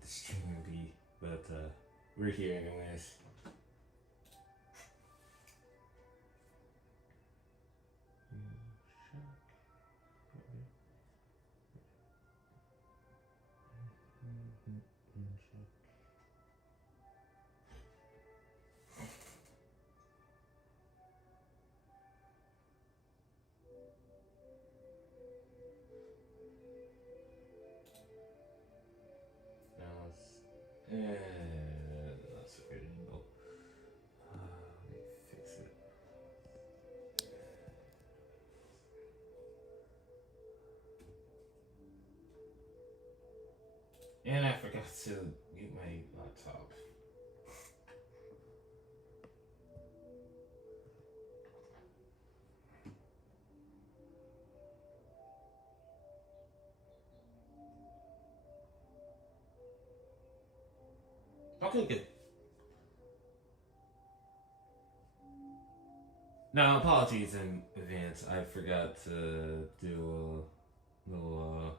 the stream would be, but we're here anyways. That's a good angle. Let me fix it. And I forgot to mute my laptop. Okay, good. Now, apologies in advance. I forgot to do a little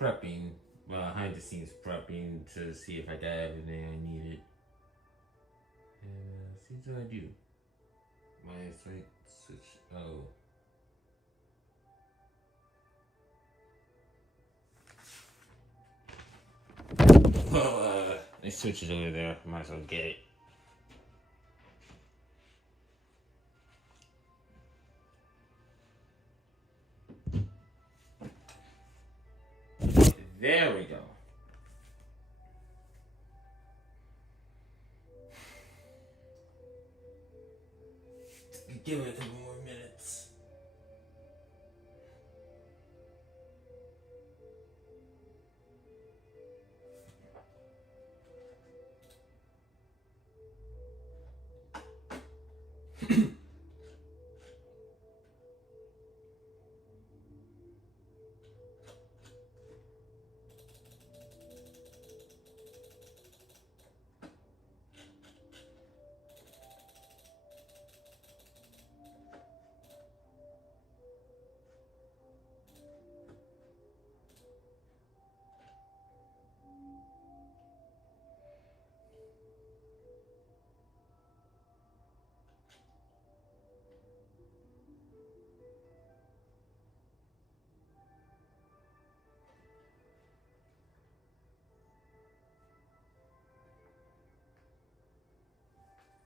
prepping, behind the scenes prepping to see if I got everything I needed. And seems that I do. My site switch. Oh. Well, my switch is over there. Might as well get it. There we go. Give it a couple more minutes.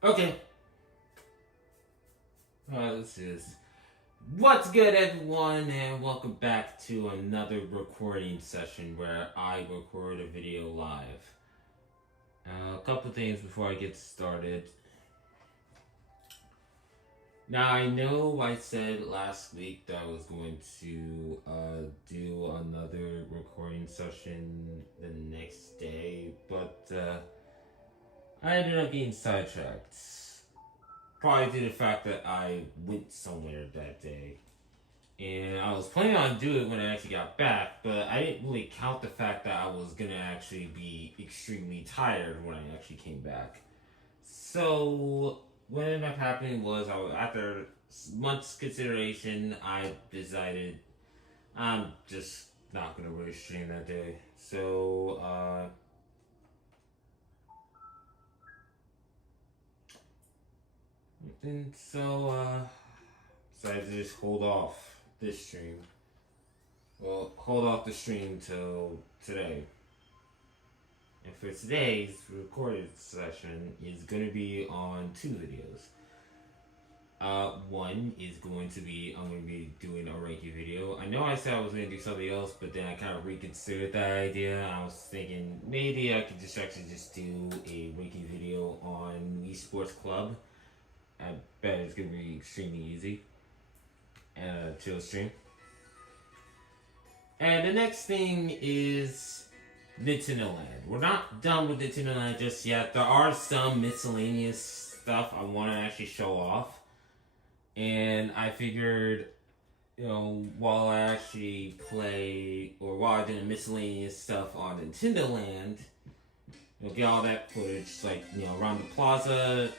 Okay. Alright, let's do this. What's good, everyone, and welcome back to another recording session where I record a video live. A couple things before I get started. Now, I know I said last week that I was going to do another recording session the next day, but I ended up getting sidetracked. Probably due to the fact that I went somewhere that day. And I was planning on doing it when I actually got back, but I didn't really count the fact that I was going to actually be extremely tired when I actually came back. So, what ended up happening was, after months consideration, I decided I'm just not going to really stream that day. So, and so, decided to just hold off this stream. Well, hold off the stream till today. And for today's recorded session is going to be on two videos. One is going to be, I'm going to be doing a ranking video. I know I said I was going to do something else, but then I kind of reconsidered that idea. I was thinking maybe I could just actually just do a ranking video on Esports Club. I bet it's going to be extremely easy and a chill stream. And the next thing is Nintendo Land. We're not done with Nintendo Land just yet. There are some miscellaneous stuff I want to actually show off. And I figured, while I actually play, or while I did the miscellaneous stuff on Nintendo Land, get all that footage, around the plaza,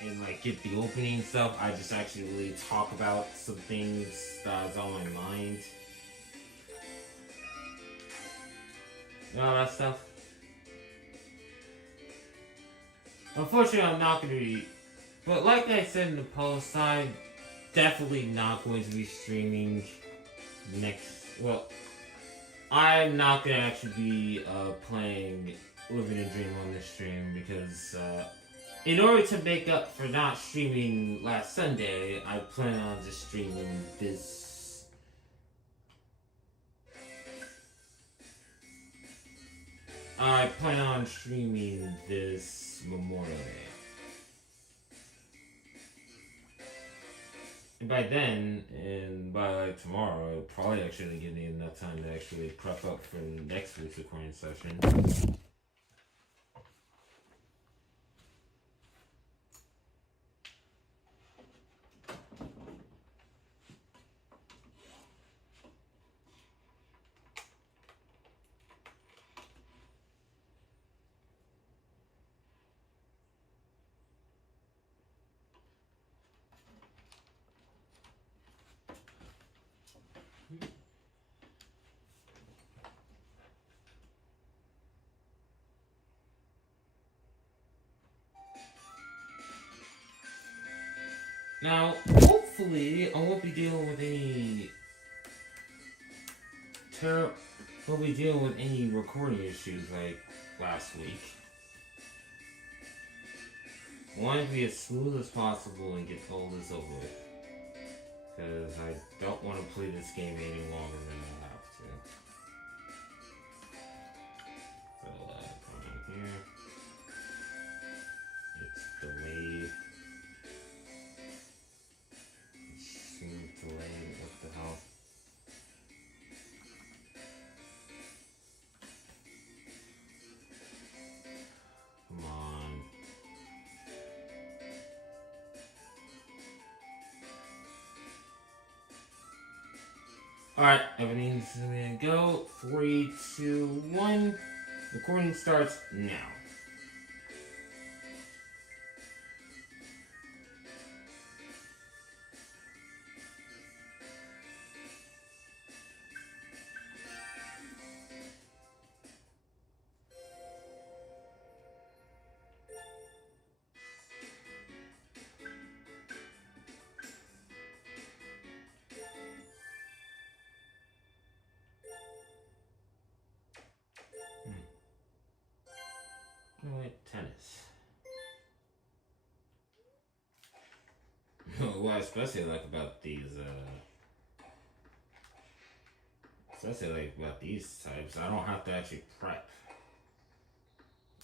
and get the opening stuff. I just actually really talk about some things that was on my mind. All that stuff. Unfortunately, I'm not going to be. But like I said in the post, I'm definitely not going to be streaming next. Well, I'm not going to actually be playing Living a Dream on this stream because in order to make up for not streaming last Sunday, I plan on just streaming this. I plan on streaming this Memorial Day. And by then, and by like tomorrow, it'll probably actually give me enough time to actually prep up for next week's recording session. Now, hopefully, I won't be dealing with any won't be dealing with any recording issues like last week. I want it to be as smooth as possible and get all this over with. Because I don't want to play this game any longer than I have to. So, come in here. It's delayed. Smooth delay. What the hell? Come on. Alright, everything's gonna go. 3, 2, 1. Recording starts now. Tennis. What I especially like about these, types, I don't have to actually prep.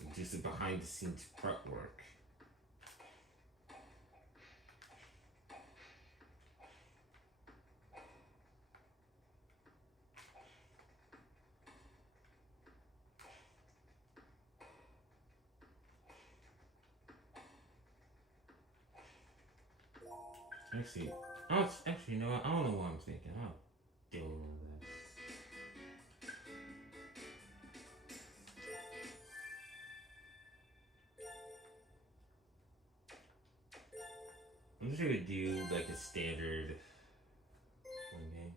It's just the behind the scenes prep work. Actually, you know what? I don't know what I'm thinking. I'll deal with all that. I'm just gonna do like a standard one game.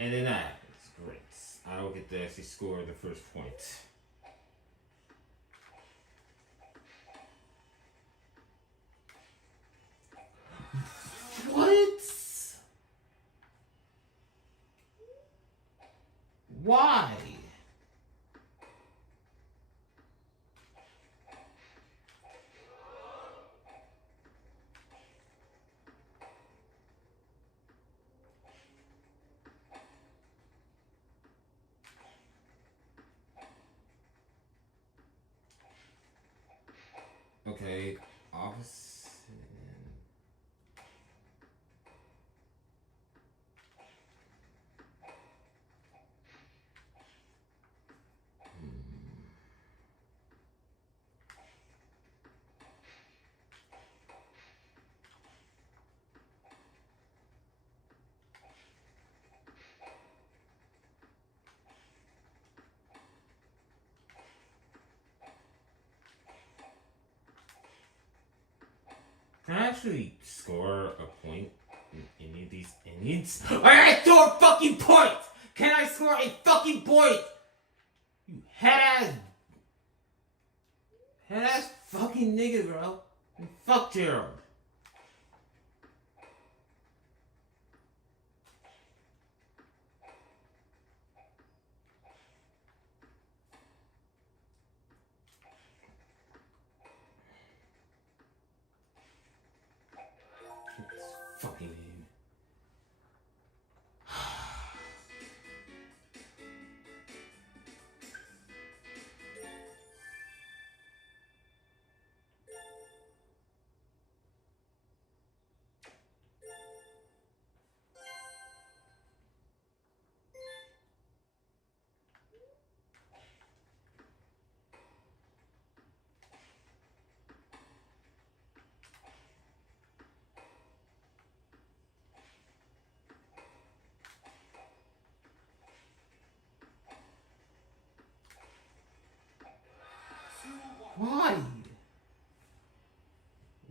And then that happens. Great. I don't get to actually score the first point. What? Why? Okay, opposite. I actually score a point in any of these innings? Alright, score a fucking point! Can I score a fucking point? You head ass fucking nigga, bro. And fuck Gerald. Fucking name. Why?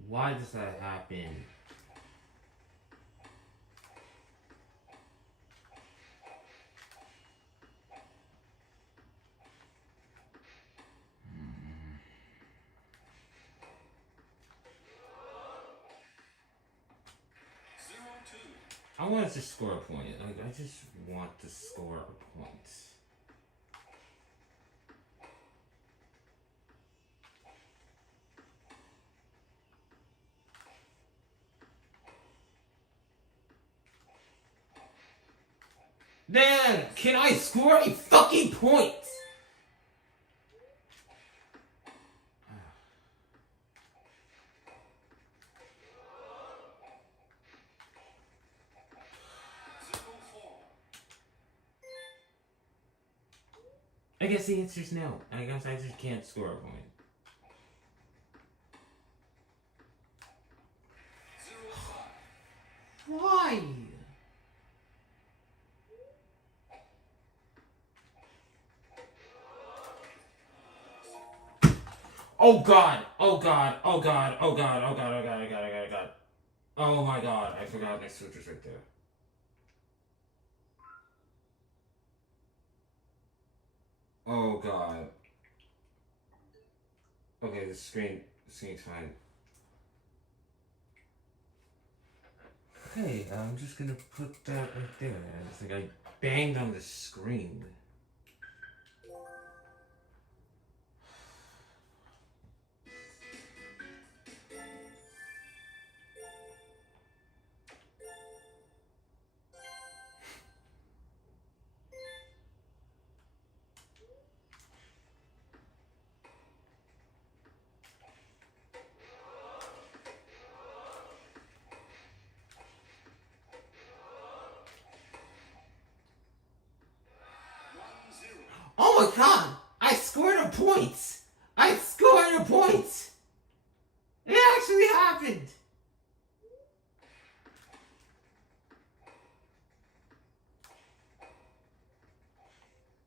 Why does that happen? I want to just score a point. Like, I just want to score a point. Then, can I score a fucking point? I guess the answer is no. I guess I just can't score a point. Why? Oh god! Oh god! Oh god! Oh god! Oh god! Oh god! Oh god! Oh god! Oh my god! I forgot my switch was right there. Oh god. Okay, the screen's fine. Okay, I'm just gonna put that right there. It's like I banged on the screen. Oh my god! I scored a point! I scored a point! It actually happened!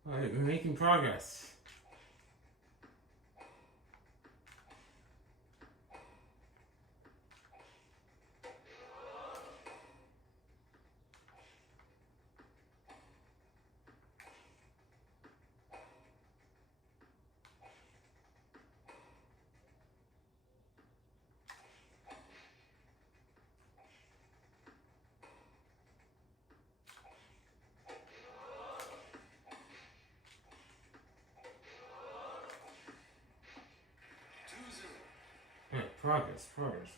Alright, we're making progress. Alright, progress.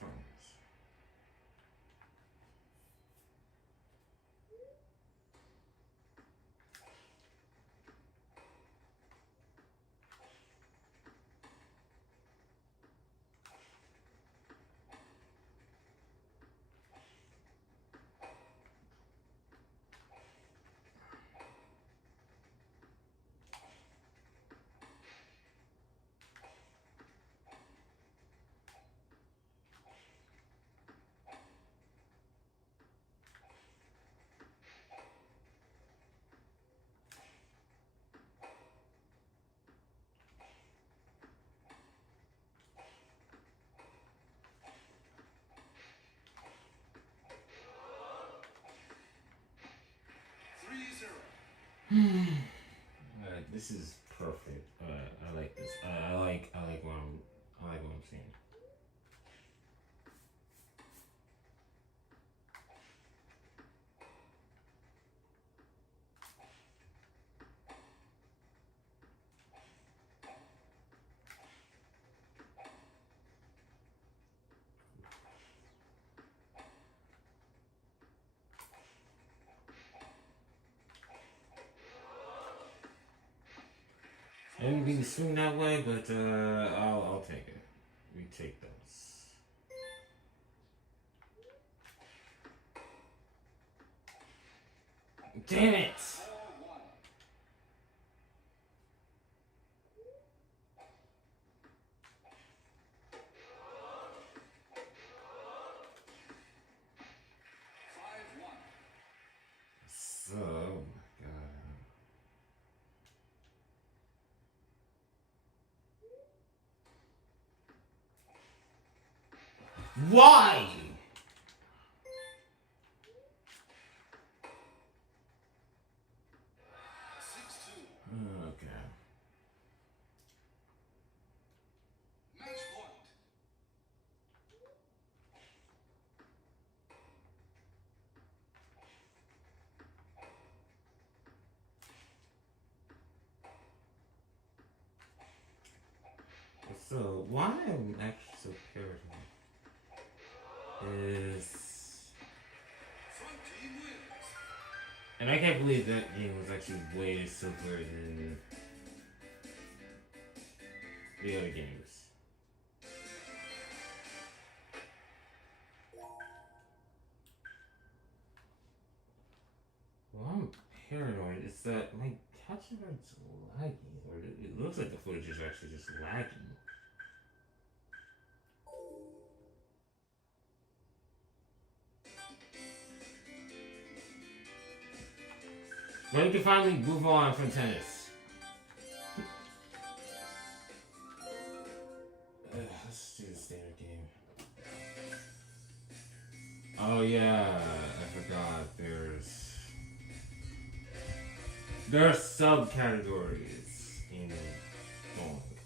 Alright, this is perfect. I like this. I like what I'm seeing. I didn't mean to swing that way, but I'll take it. We take those. Damn it! So, oh my god. Why? Okay. So, why I'm actually so paranoid is. And I can't believe that game was actually way simpler than the other games. Well, I'm paranoid is that my capture card's lagging, or it looks like the footage is actually just lagging. But we can finally move on from tennis. Let's do the standard game. Oh yeah, I forgot. There are subcategories in bowling.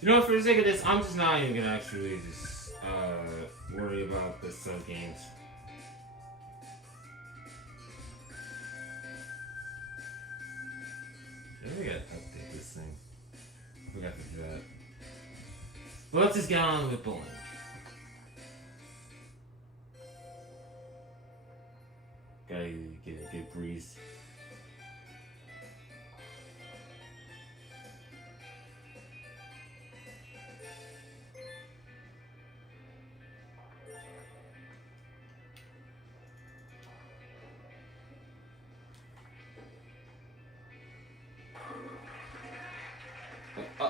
You know, for the sake of this, I'm just not even gonna actually just worry about the sub games. I gotta update this thing. I forgot to do that. But let's just get on with bowling. Gotta get a good breeze.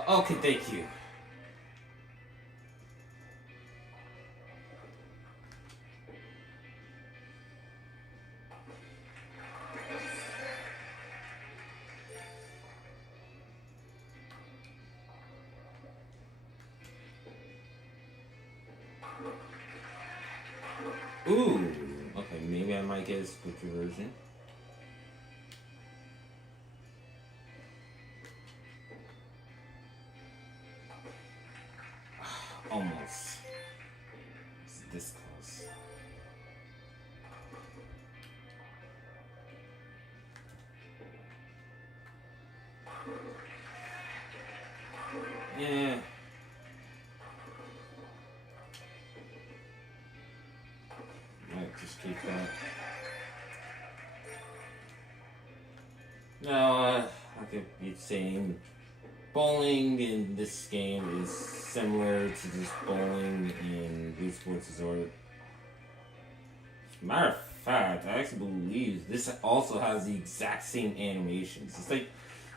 Okay, thank you. Ooh, okay, maybe I might get a switcher version. Almost. It's this close. Yeah. Might just keep that. No, I could be saying bowling in this game is similar to just bowling in Wii Sports Resort. Matter of fact, I actually believe this also has the exact same animations. It's like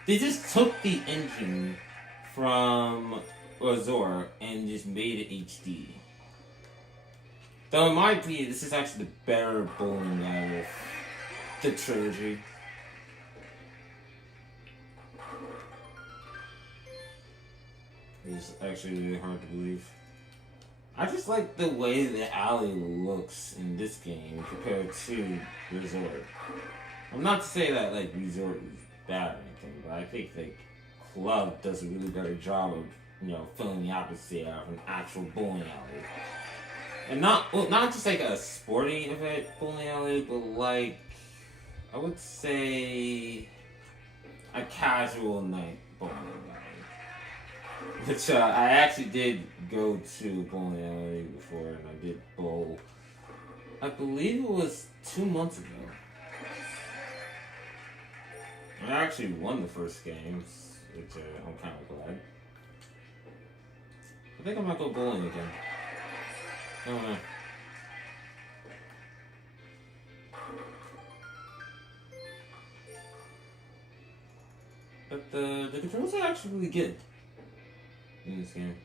they just took the engine from Resort and just made it HD. Though in my opinion, this is actually the better bowling out of the trilogy. It's actually really hard to believe. I just like the way the alley looks in this game compared to Resort. I'm not to say that like Resort is bad or anything, but I think like Club does a really better job of filling the atmosphere of an actual bowling alley, and not just like a sporting event bowling alley, but like I would say a casual night bowling alley. Which I actually did go to bowling alley before, and I did bowl. I believe it was 2 months ago. I actually won the first games, which I'm kind of glad. I think I might go bowling again. I don't know. But the controls are actually really good in this game.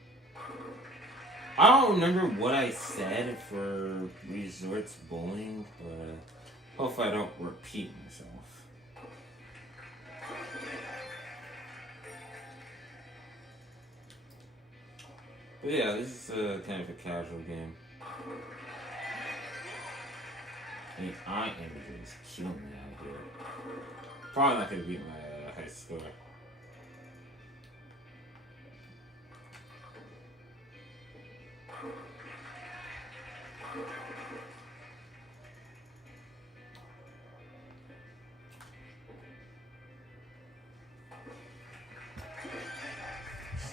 I don't remember what I said for Resorts Bowling, but hopefully I don't repeat myself. But yeah, this is kind of a casual game. I mean, I am just killing me out here. Probably not gonna beat my high score.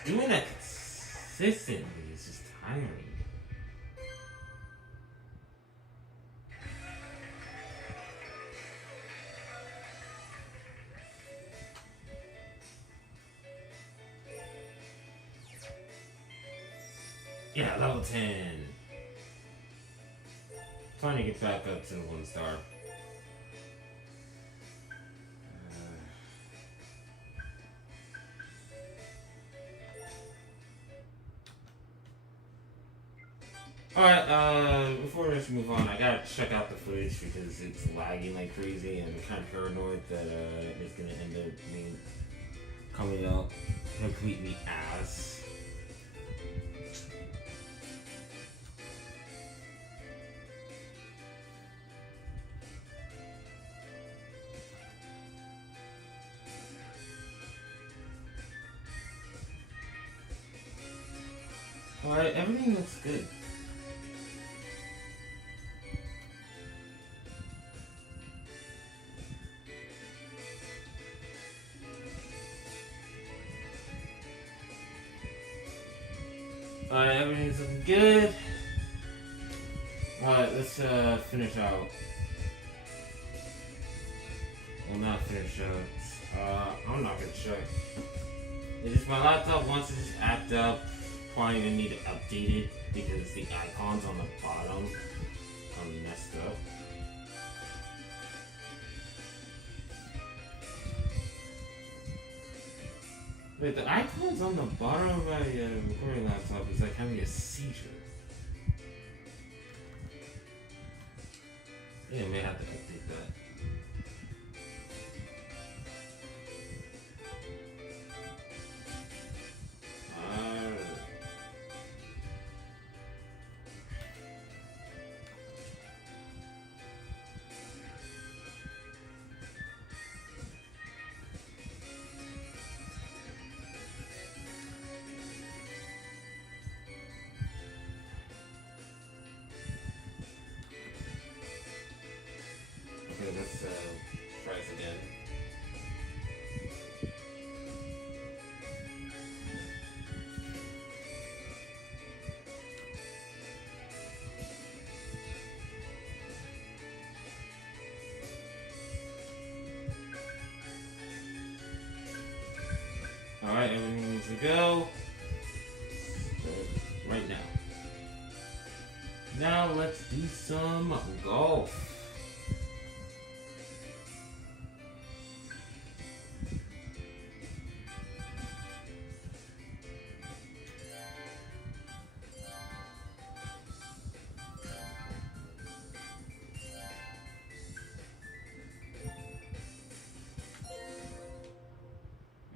Doing that consistently is just tiring. Yeah, level 10. Trying to get back up to 1 star. Alright, before we just move on, I gotta check out the footage because it's lagging like crazy and I'm kind of paranoid that it's gonna end up being coming out completely ass. Alright, everything looks good. Alright, everything's looking good. Alright, let's finish out. Well, not finish out. I'm not gonna check. It's just my laptop wants to just act up. Probably gonna need to update it because the icons on the bottom are messed up. Wait, the icons on the bottom of my recording laptop is like having a seizure. Yeah, I may have to update that. Okay, let's try this again. Alright, everything needs to go. Right now. Now let's do some golf.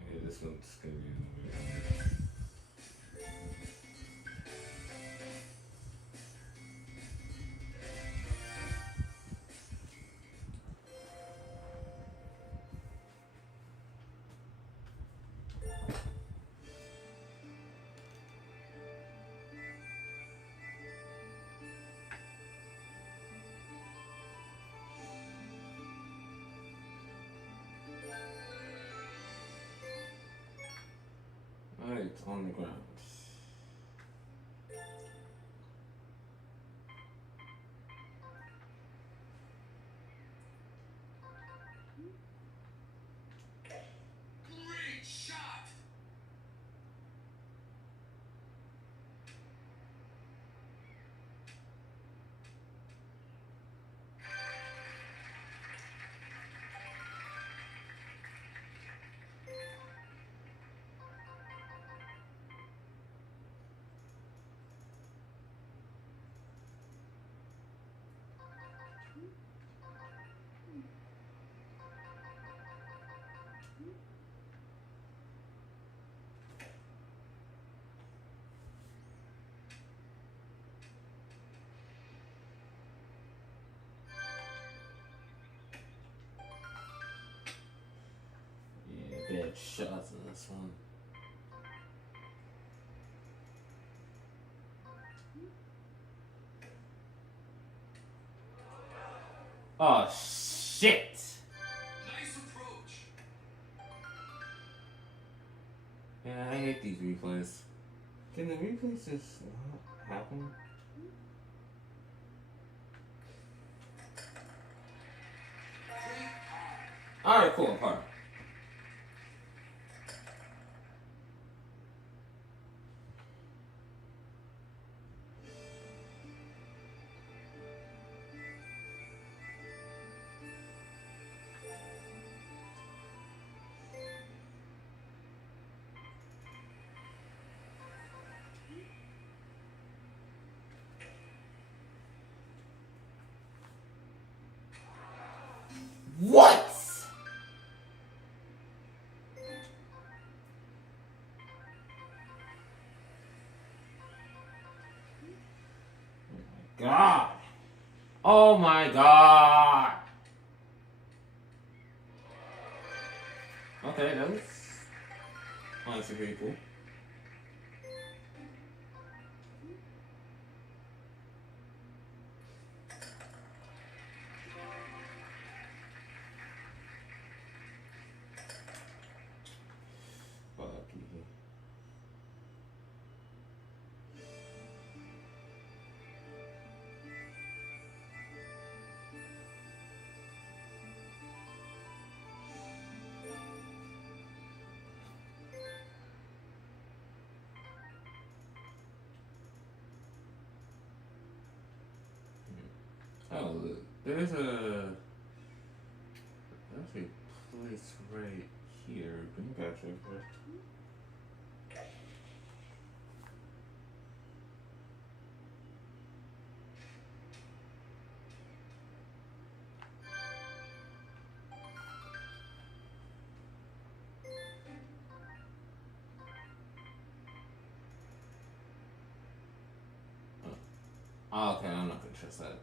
Okay, this one's gonna be over. Alright, on the ground. Great shot! Yeah, bad shots in this one. Oh, shit! Nice approach! Yeah, I hate these replays. Can the replays just not happen? Alright, cool, apart. What? God. Oh my god. Okay, that was honestly pretty cool. Fuck you. Oh, look. There's a place right here. Bring back over. Oh, okay, I'm not gonna trust that.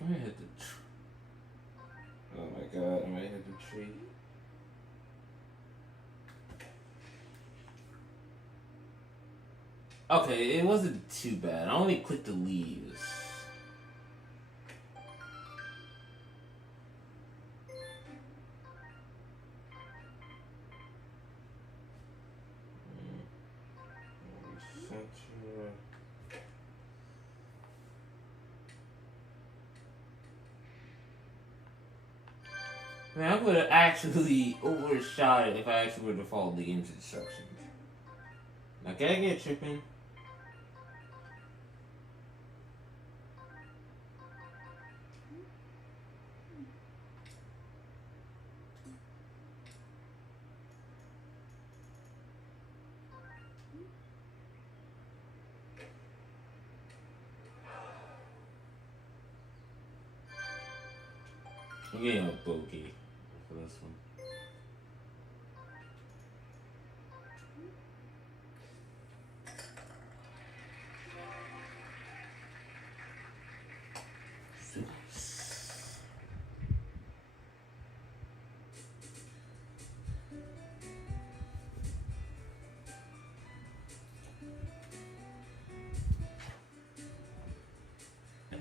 I might hit the tree. Oh my god, I might hit the tree. Okay, it wasn't too bad. I only clicked the leaves. Center. Man, I would have actually overshot it if I actually would have followed the game's instructions. Now, can I get tripping? I'm getting a bogey for this one.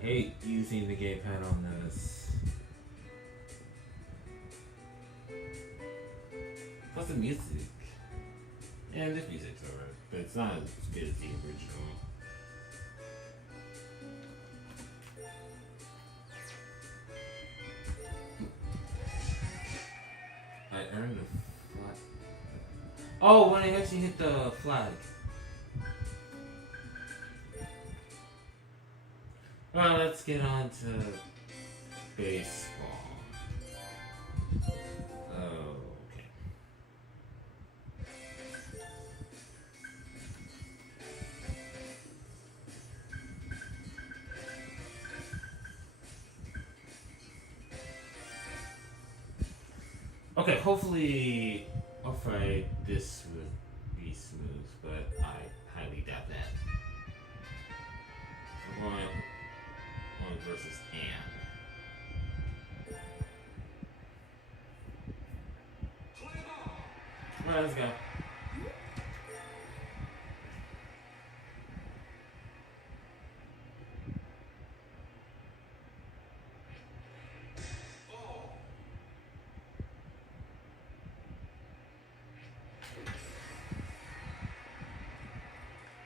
hate using the gamepad on this. Plus the music. And this music's alright, but it's not as good as the original. I earned a flag. Oh, when I actually hit the flag. Well, let's get on to baseball. Oh, okay. Okay, hopefully I'll fight this would be smooth, but I highly doubt that. I'm going on versus Anne. Alright, let's go.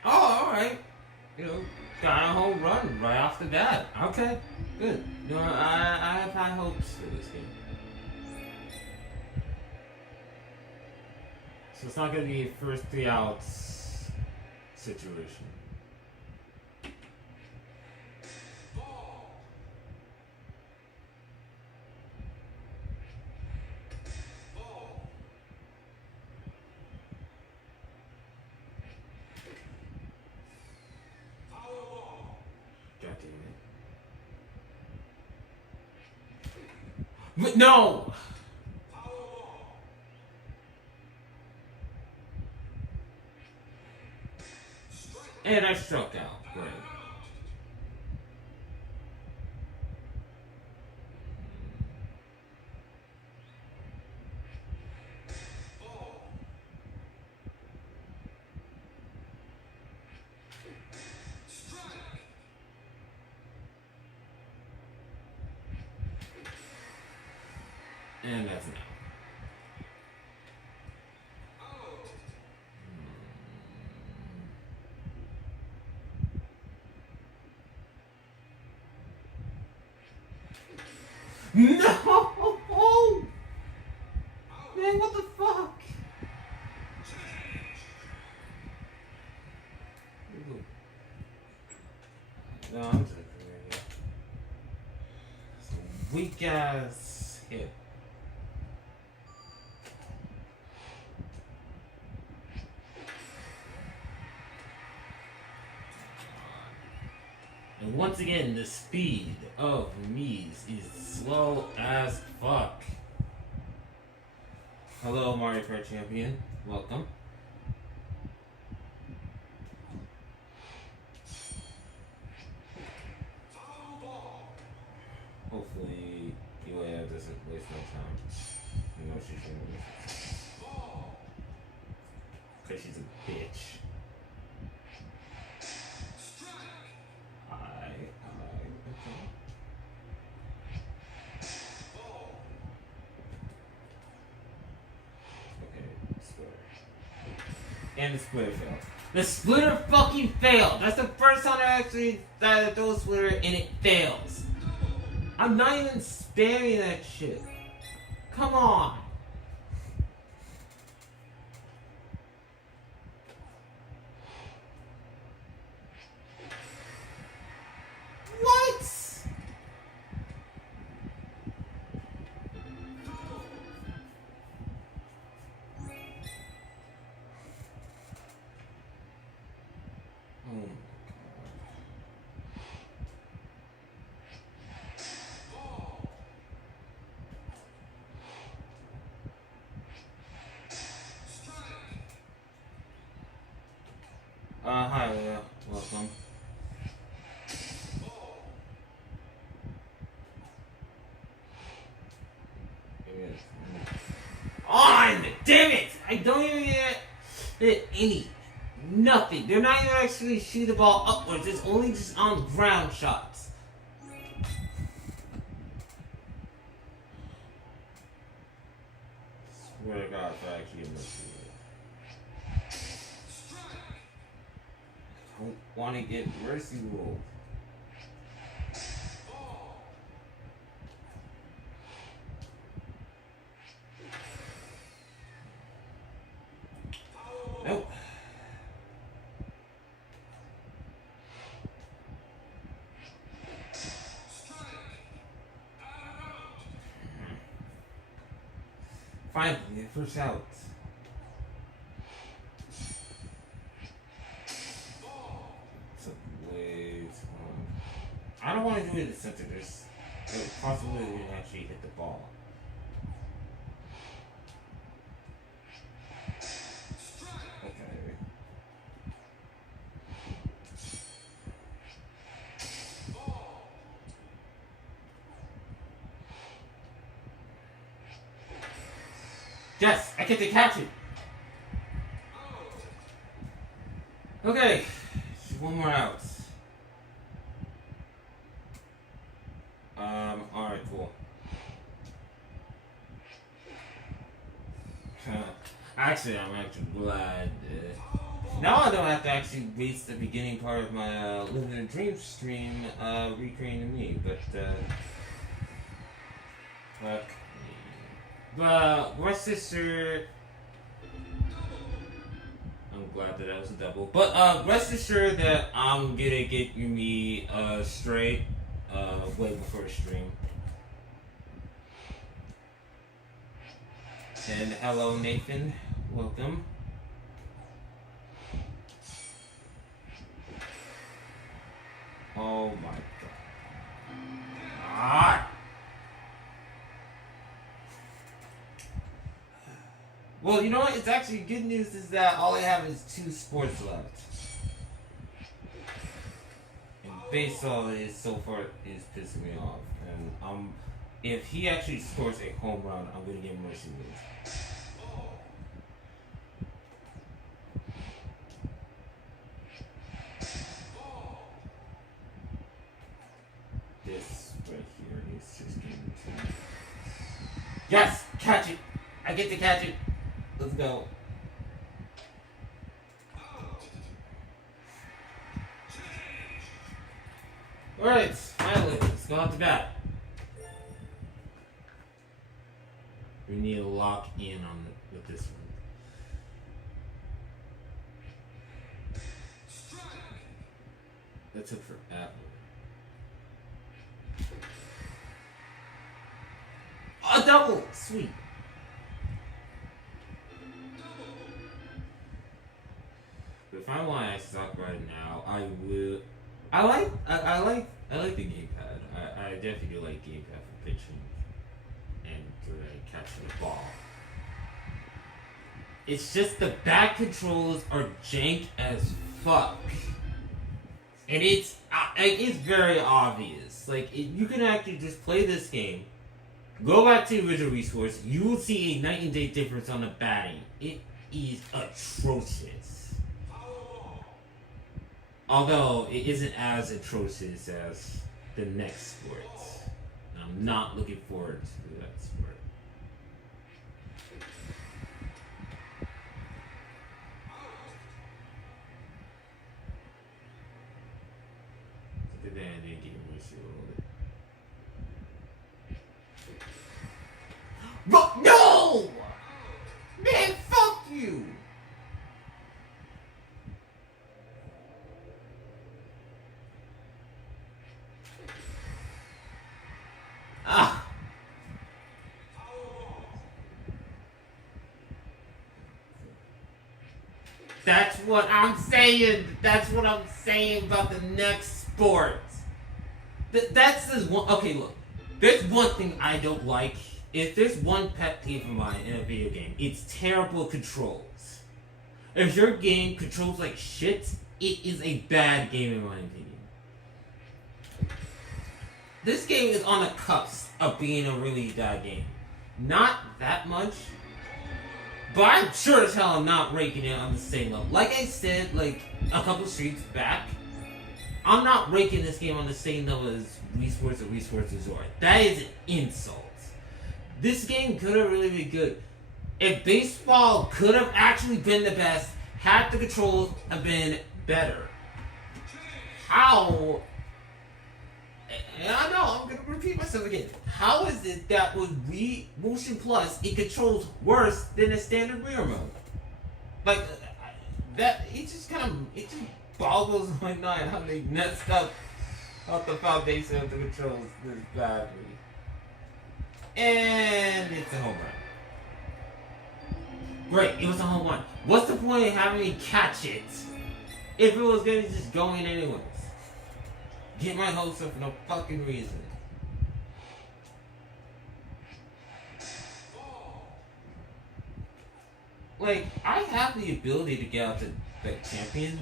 Oh, alright. You know, got a home run right off the bat. Okay, good. You know, I have high hopes for this game. So it's not going to be a first 3 outs situation. God damn it. No! And I struck out. Great. And that's an out. No! Man, what the fuck? No, I'm just here. Some weak ass hit. And once again, the speed of Mies is slow as fuck. Hello, Mario Kart champion. Welcome. Hopefully, Elia doesn't waste no time. I know she's gonna waste no time. Because she's a bitch. And the splitter failed. The splitter fucking failed! That's the first time I actually decided to throw a splitter and it fails. I'm not even spamming that shit. Come on! What? Hi, Leah. Welcome. On! Damn it! I don't even get any. Nothing. They're not even actually shooting the ball upwards. It's only just on ground shots. swear to God, if I actually get Mercy Wave. I don't want to get Mercy Rolled. Nope. Finally, first out. So wait. I don't want to do it in the center. There's a possibility we can actually hit the ball. Okay. Yes, I get to catch it. Okay, one more out. Alright, cool. Actually, I'm actually glad. Now I don't have to actually waste the beginning part of my Living a Dream stream recreating me, but rest assured, I'm glad that was a double. But rest assured that I'm gonna get me straight way before the stream. And hello, Nathan. Welcome. Oh my god. Ah! Well, you know what? It's actually good news is that all I have is 2 sports left. And baseball is so far is pissing me off. And if he actually scores a home run, I'm gonna get Mercy Wave. This right here is just getting to me. Yes! Catch it! I get to catch it! Let's go. Alright, finally, let's go out to bat. We need to lock in on with this one. That took forever. A double! Sweet. But if I want to suck right now, I will. I like the gamepad. I definitely do like gamepad for pitching and for catching the ball. It's just the back controls are jank as fuck, and it's very obvious. Like you can actually just play this game, go back to the original resource, you will see a night and day difference on the batting. It is atrocious. Although it isn't as atrocious as the next sport. I'm not looking forward to that sport. Look at that, I didn't get Mercy Rolled. No! Man, fuck you! Ah. That's what I'm saying. That's what I'm saying about the next sport. That's this one. Okay, look. There's one thing I don't like. If there's one pet peeve of mine in a video game, it's terrible controls. If your game controls like shit, it is a bad game in my opinion. This game is on the cusp of being a really bad game. Not that much, but I'm sure as hell I'm not ranking it on the same level. Like I said, like a couple streets back, I'm not ranking this game on the same level as Wii Sports or Wii Sports Resort. That is an insult. This game could have really been good. If baseball could have actually been the best, had the controls have been better, how? And I know I'm gonna repeat myself again. How is it that with Wii Motion Plus it controls worse than a standard rear mode? Like that, it just boggles my mind how they messed up the foundation of the controls this badly. And it's a home run. Great, it was a home run. What's the point of having me catch it if it was gonna just go in anyways? Get my hopes up for no fucking reason. Like, I have the ability to get out to the champion,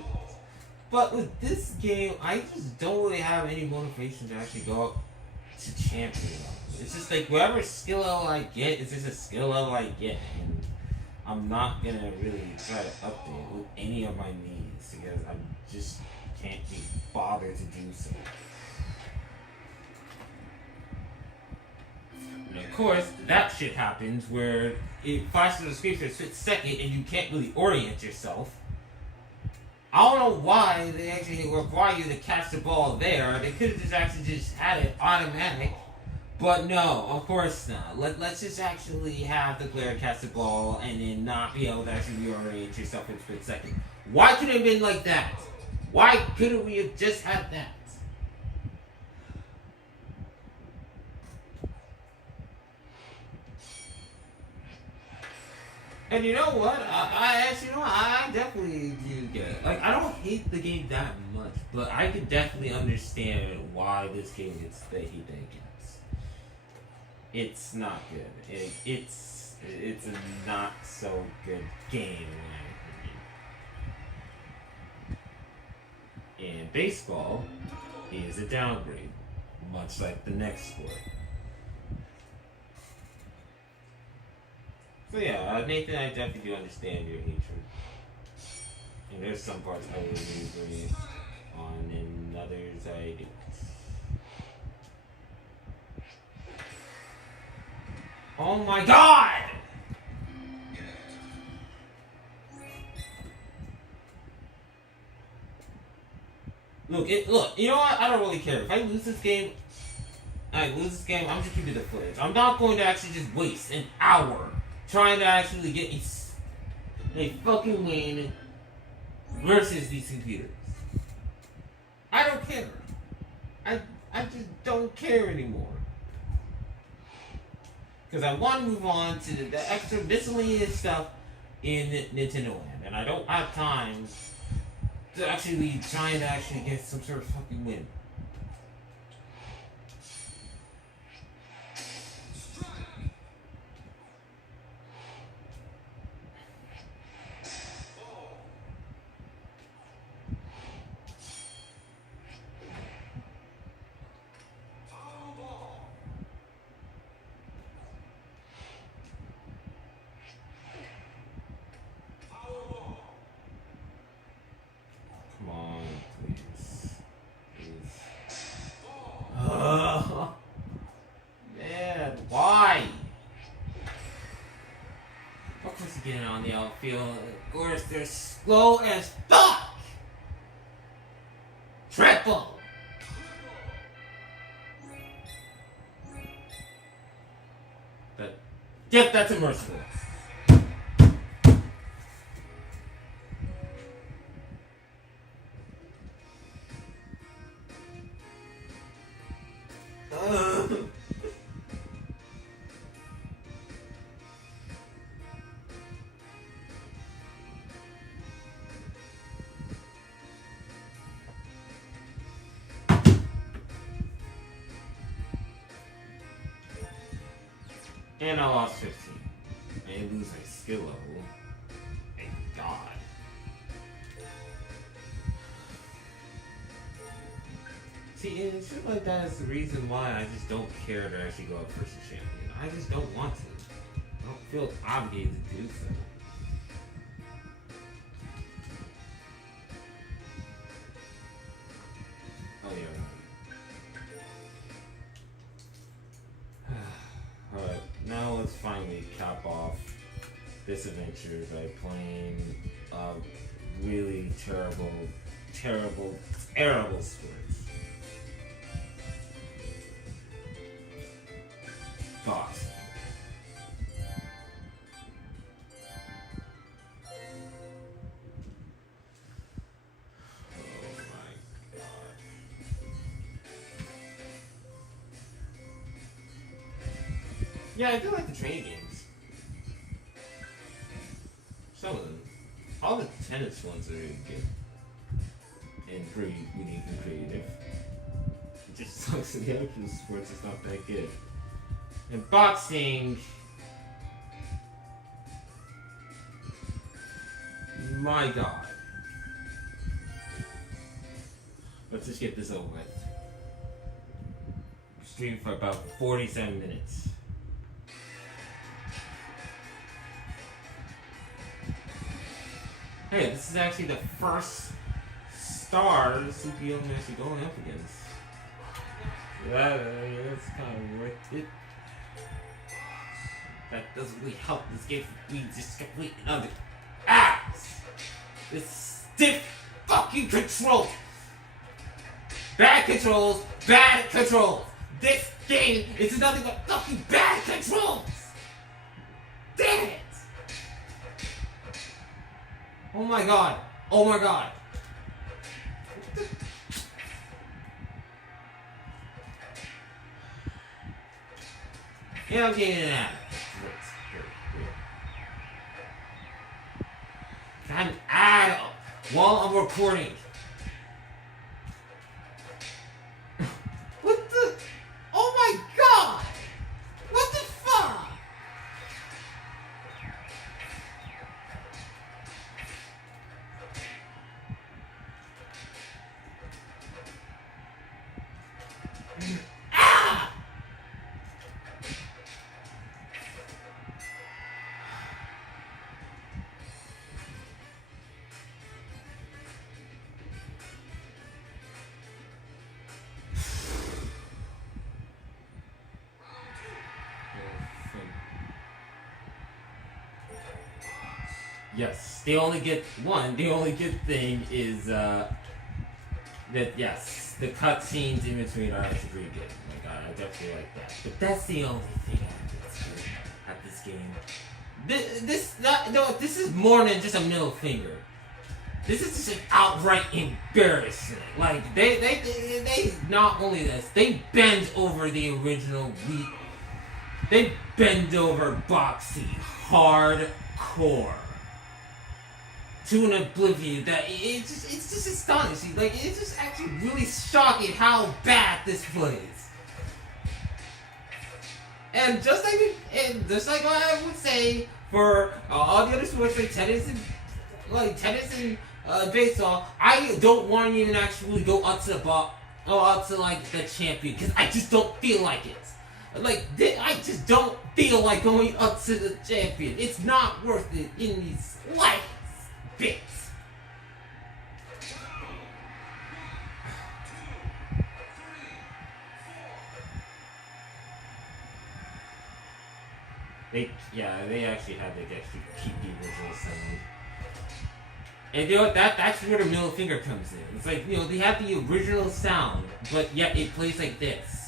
but with this game, I just don't really have any motivation to actually go up to champion level. It's just like whatever skill level I get, it's just a skill level I get, and I'm not gonna really try to update with any of my needs because I just can't be bothered to do so. And of course, that shit happens where it flashes on the screen for a split second and you can't really orient yourself. I don't know why they actually require you to catch the ball there. They could have just actually just had it automatic. But no, of course not. Let's just actually have the player catch the ball and then not be able to actually reorient yourself in a split second. Why couldn't it have been like that? Why couldn't we have just had that? And you know what? I definitely do get it. Like, I don't hate the game that much, but I can definitely understand why this game gets the hate that it gets. It's not good. It's a not so good game in my opinion. And baseball is a downgrade, much like the next sport. So yeah, Nathan, I definitely do understand your hatred. And there's some parts I really agree on, and others I do. Oh my god! Look, you know what? I don't really care. If I lose this game, I'm just keeping the footage. I'm not going to actually just waste an hour trying to actually get a fucking win versus these computers. I don't care. I just don't care anymore. Because I want to move on to the extra miscellaneous stuff in Nintendo Land. And I don't have time to actually trying to actually get some sort of fucking win. Man, why? Of course you get it on the outfield, or if they're slow as fuck! Triple! But, yep, that's a merciful. And I lost 15. I didn't lose my skill level. Thank God. See, and shit like that is the reason why I just don't care to actually go up versus champion. I just don't want to. I don't feel obligated to do so. Oh yeah. Alright, now let's finally cap off this adventure by playing really terrible sports. Boxing. Yeah, I do like the training games. Some of them. All the tennis ones are really good. And pretty unique and creative. It just sucks that the actual sports is not that good. And boxing... My god. Let's just get this over with. Stream for about 47 minutes. Hey, this is actually the first star CPO I'm actually going up against. That's kind of worth it. That doesn't really help this game. We just complete another ass. This stiff fucking control. Bad controls, bad controls. This game is nothing but fucking bad controls. Damn it. Oh my god. Oh my god. Yeah, I'm getting that. I'm out while I'm recording. What the? Oh my god! What the fuck? Ah! Yes, the only good thing is that yes, the cutscenes in between are actually pretty good. Oh my god, I definitely like that. But that's the only thing I at this game. This is more than just a middle finger. This is just an outright embarrassment. Like they not only this, they bend over the original Wii. They bend over boxing hardcore. To an oblivion that it's just astonishing. Like it's just actually really shocking how bad this plays. And just like what I would say for all the other sports like tennis and baseball, I don't want to even actually go up to the ball or up to like the champion because I just don't feel like it. I just don't feel like going up to the champion. It's not worth it in these slightest bits. They actually had to keep the original sound. And you know what? That's where the middle finger comes in. It's like, they have the original sound, but yet it plays like this.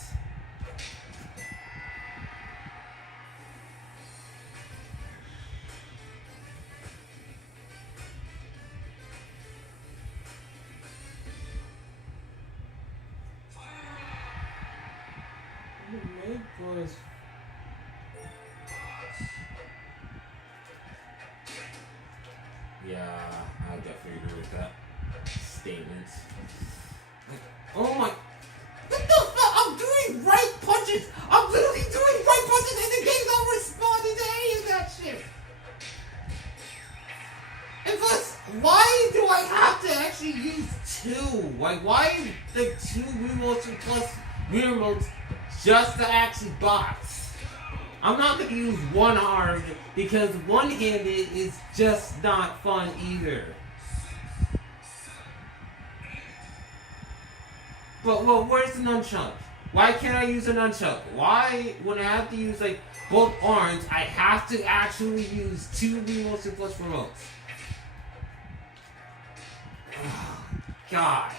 Yeah, I definitely agree with that statement. Oh my... What the fuck? I'm doing right punches! I'm literally doing right punches and the game's not responding to any of that shit! And plus, why do I have to actually use two? Like, why the two remotes plus remotes just to actually box? I'm not going to use one hard because one-handed is just not fun either. But, well, where's the nunchuck? Why can't I use a nunchuck? Why, when I have to use like both arms, I have to actually use two Wii Motion Plus remotes? God.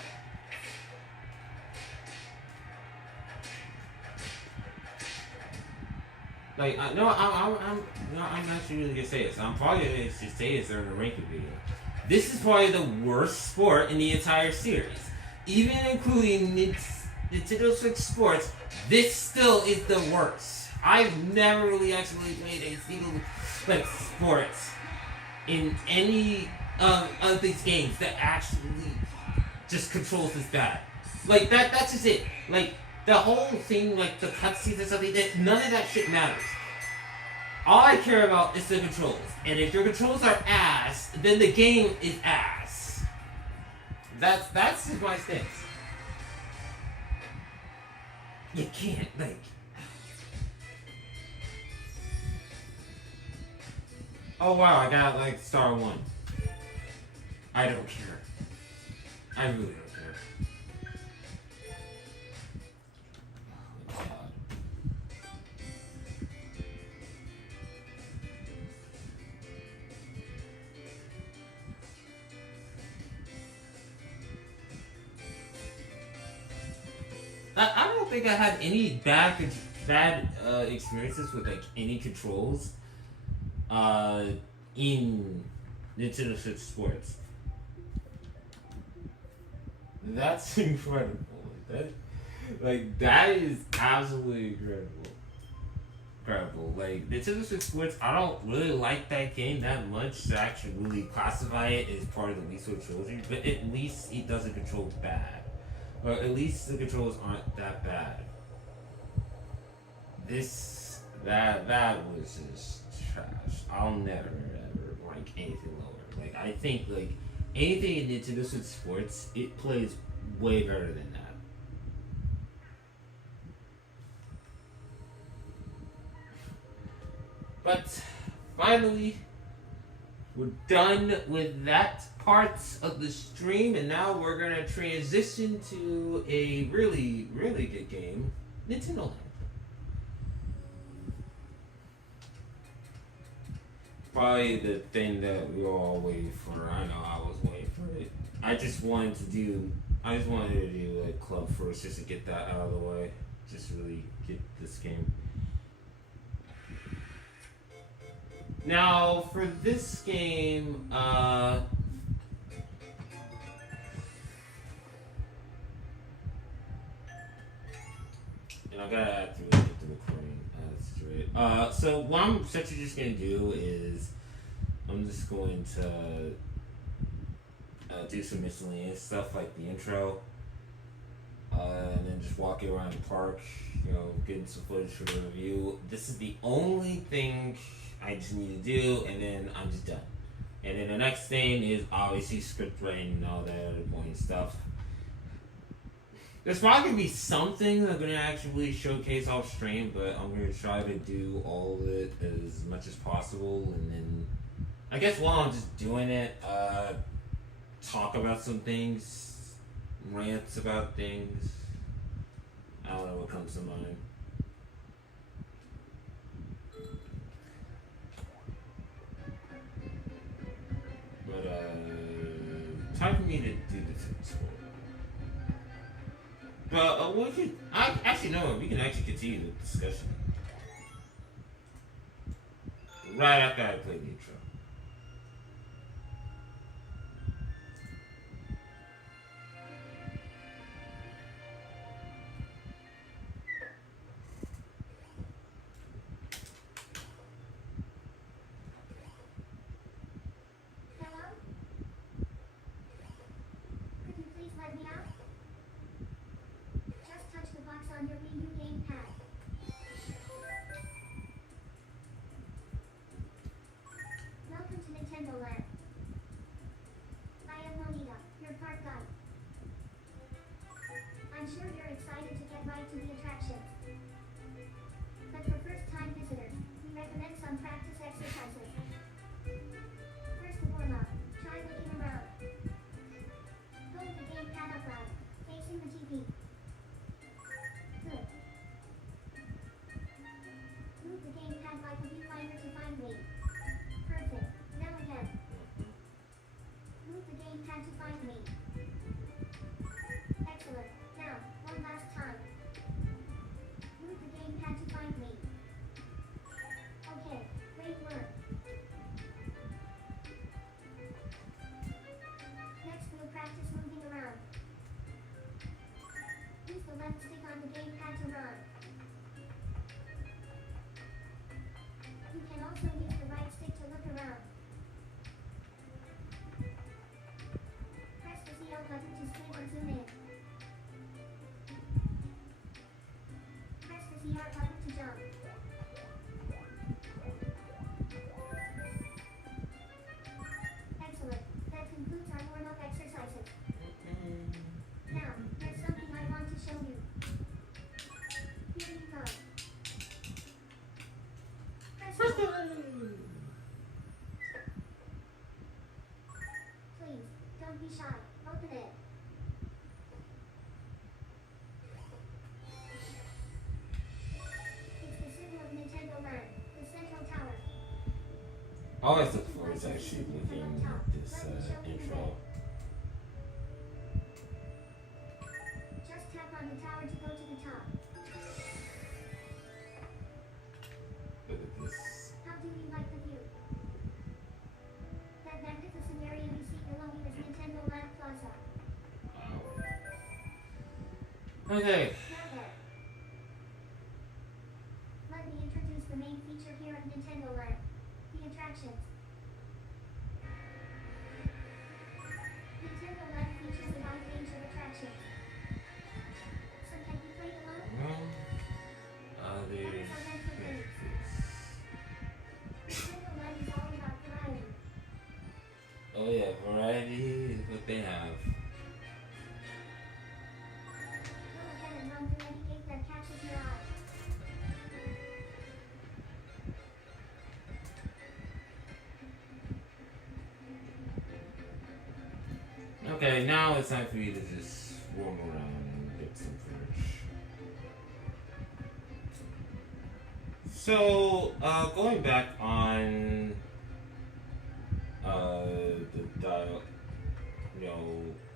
Like, I'm actually really gonna say this. I'm probably gonna just say this during the ranking video. This is probably the worst sport in the entire series, even including Nintendo Switch Sports. This still is the worst. I've never really actually played a single like sports in any of these games that actually just controls this bad. Like that's just it. Like the whole thing, like the cutscenes and stuff like that, none of that shit matters. All I care about is the controls. And if your controls are ass, then the game is ass. That's just my stance. You can't, like... Oh wow, I got like star 1. I don't care. I really don't care. I don't think I had any bad experiences with like any controls in Nintendo Switch Sports. That's incredible. That is absolutely incredible. Like Nintendo Switch Sports, I don't really like that game that much to actually really classify it as part of the Wii Switch trilogy, but at least it doesn't control bad. Or at least the controls aren't that bad. That was just trash. I'll never ever like anything lower. Like I think like anything in Nintendo Switch Sports, it plays way better than that. But finally, we're done with that part of the stream, and now we're gonna transition to a really, really good game, Nintendo Land. Probably the thing that we were all waiting for. I know I was waiting for it. I just wanted to do like Club first, just to get that out of the way. Just really get this game. Now, for this game, and I gotta actually get the recording straight. So what I'm essentially just gonna do is I'm just going to do some miscellaneous stuff like the intro, and then just walking around the park, getting some footage for the review. This is the only thing I just need to do, and then I'm just done. And then the next thing is obviously script writing and all that other boring stuff. There's probably gonna be something I'm gonna actually showcase off stream, but I'm gonna try to do all of it as much as possible, and then I guess while I'm just doing it, talk about some things, rants about things. I don't know what comes to mind. Time for me to do this in school. But we could. We can actually continue the discussion right after I play the intro. always look forward to actually looking at this intro. Just tap on the tower to go to the top. Look at this. How do you like the view? That magnificent area we see below you is Nintendo Land Plaza. Wow. Okay. Now there. Let me introduce the main feature here at Nintendo Land. The attractions. Nintendo Land features a wide range of attractions. Some can be played alone. Well, there's Netflix. Nintendo Land is all about variety. Oh yeah, variety is what they have. Go ahead and run through any gate that catches your eye. Okay, now it's time for you to just roam around and get some footage. So, going back on the dial,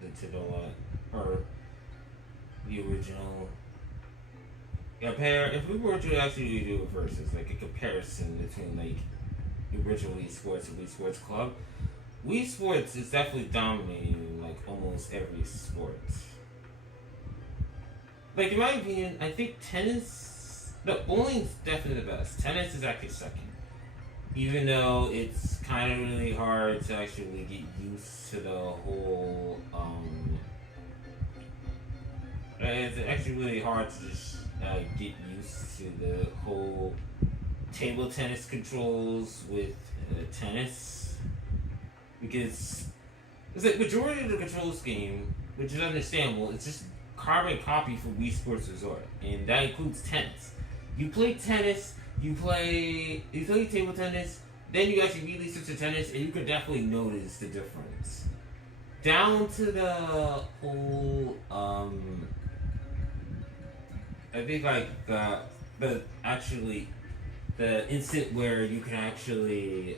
Nintendo or the original. If we were to actually do a versus, like a comparison between like the original Wii Sports and Wii Sports Club, Wii Sports is definitely dominating like almost every sport. Like in my opinion, I think tennis, bowling's definitely the best. Tennis is actually second, even though it's kind of really hard to actually get used to the whole. It's actually really hard to just get used to the whole table tennis controls with tennis. Because it's like majority of the control scheme, which is understandable, it's just carbon copy for Wii Sports Resort, and that includes tennis. You play tennis, you play table tennis, then you actually really switch to tennis, and you can definitely notice the difference. Down to the whole, I think like the instant where you can actually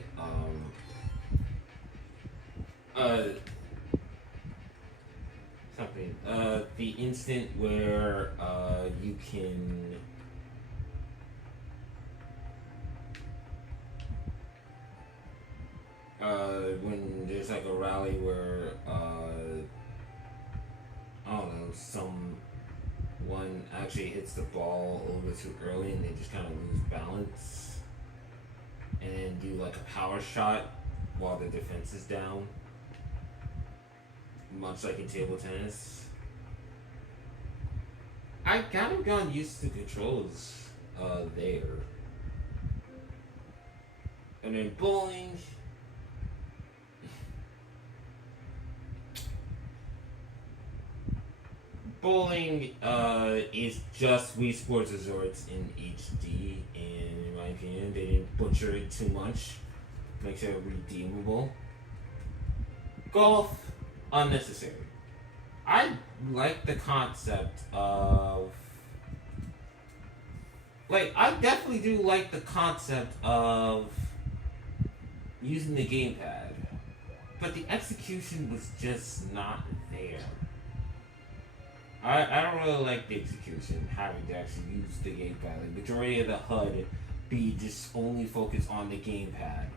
the instant where you can when there's like a rally where I don't know, someone actually hits the ball a little bit too early and they just kind of lose balance and then do like a power shot while the defense is down, much like in table tennis. I kind of gotten used to the controls there. And then bowling. Bowling is just Wii Sports Resorts in HD, and in my opinion, they didn't butcher it too much. Makes it redeemable. Golf, unnecessary. I like the concept of... I definitely do like the concept of using the gamepad, but the execution was just not there. I don't really like the execution, having to actually use the gamepad. Like, majority of the HUD be just only focused on the gamepad.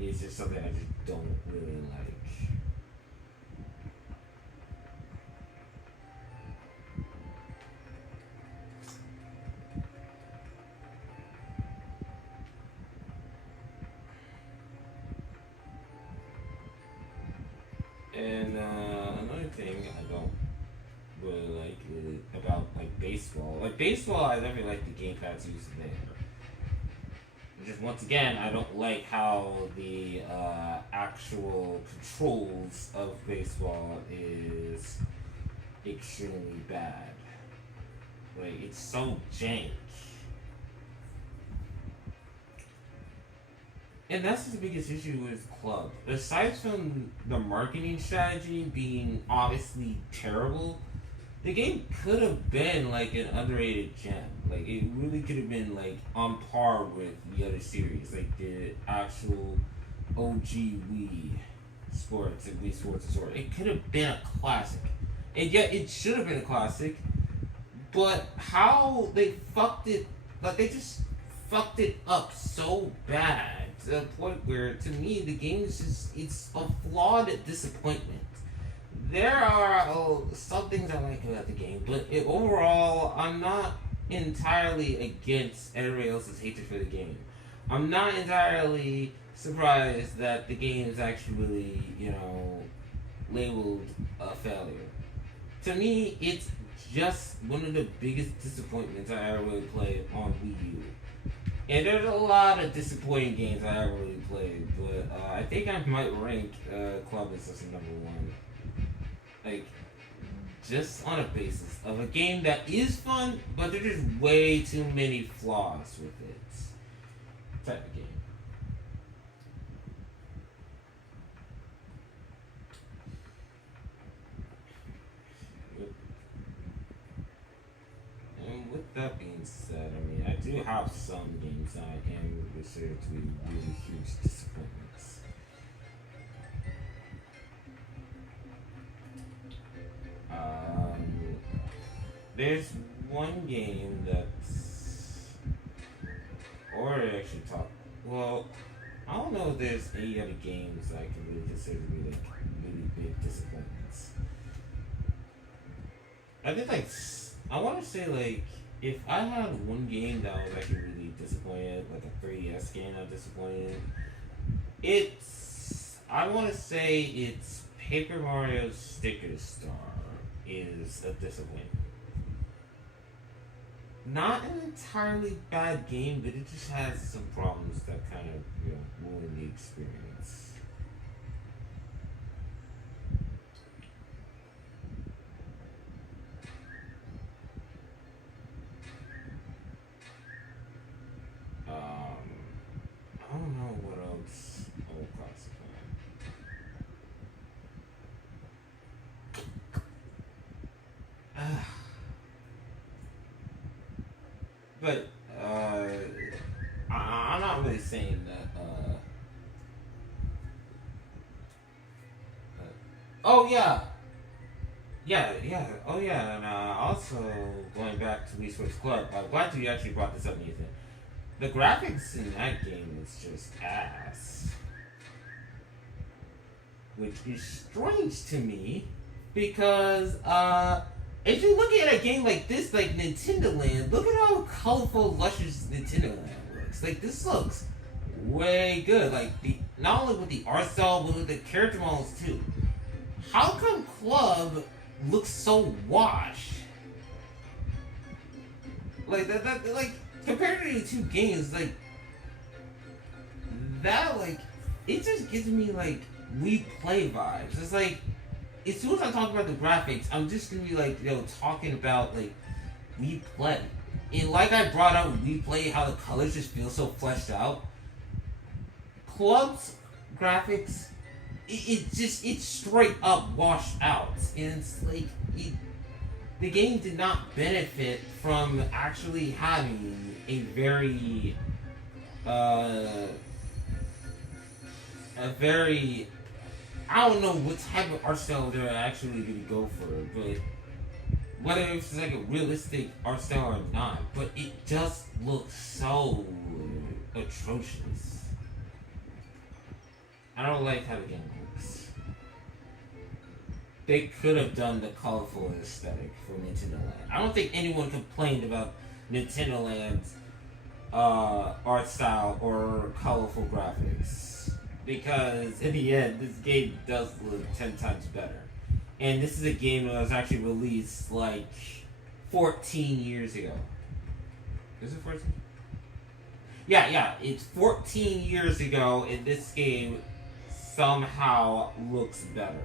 It's just something I just don't really like. And another thing I don't really like is about baseball. Like baseball, I never like the gamepads used there. Just once again, I don't like how the actual controls of baseball is extremely bad. Like it's so jank. And that's the biggest issue with Club. Aside from the marketing strategy being obviously terrible, the game could have been like an underrated gem. Like it really could have been like on par with the other series. Like the actual OG Wii Sports and Wii Sports Resort. It could have been a classic. And yet it should have been a classic. But how they fucked it, like they just fucked it up so bad to the point where, to me, the game is just, it's a flawed disappointment. There are some things I like about the game, but overall, I'm not entirely against everybody else's hatred for the game. I'm not entirely surprised that the game is actually, labeled a failure. To me, it's just one of the biggest disappointments I ever really played on Wii U. And there's a lot of disappointing games I ever really played, but I think I might rank Club as number one. Like, just on a basis of a game that is fun, but there's just way too many flaws with it. Type of game. And with that being said, I mean, I do have some games that I am considered to be really huge disappointments. There's one game that's, or actually talk. Well, I don't know if there's any other games that I can really consider to be like really big disappointments. I think I want to say like if I had one game that was actually really disappointed, like a 3DS game that was disappointed, I want to say it's Paper Mario Sticker Star is a disappointment. Not an entirely bad game, but it just has some problems that kind of, ruin the experience. I don't know what else I would classify. But I'm not really saying that. Oh yeah, Oh yeah, and also going back to Wii Sports Club. I'm glad you actually brought this up, Nathan. The graphics in that game is just ass, which is strange to me because if you look at a game like this, like Nintendo Land, look at how colorful, luscious Nintendo Land looks. Like, this looks way good. Like, not only with the art style, but with the character models, too. How come Club looks so washed? Like, like, compared to the two games, like, that, like, it just gives me, like, Wii Play vibes. It's like, as soon as I talk about the graphics, I'm just gonna be like, talking about like Wii Play. And like I brought up Wii Play, how the colors just feel so fleshed out. Club's graphics, it's straight up washed out. And it's like, the game did not benefit from actually having a very, I don't know what type of art style they're actually going to go for, but whether it's like a realistic art style or not, but it just looks so atrocious. I don't like how the game looks. They could have done the colorful aesthetic for Nintendo Land. I don't think anyone complained about Nintendo Land's art style or colorful graphics. Because in the end, this game does look 10 times better. And this is a game that was actually released like 14 years ago. Is it 14? Yeah, it's 14 years ago, and this game somehow looks better.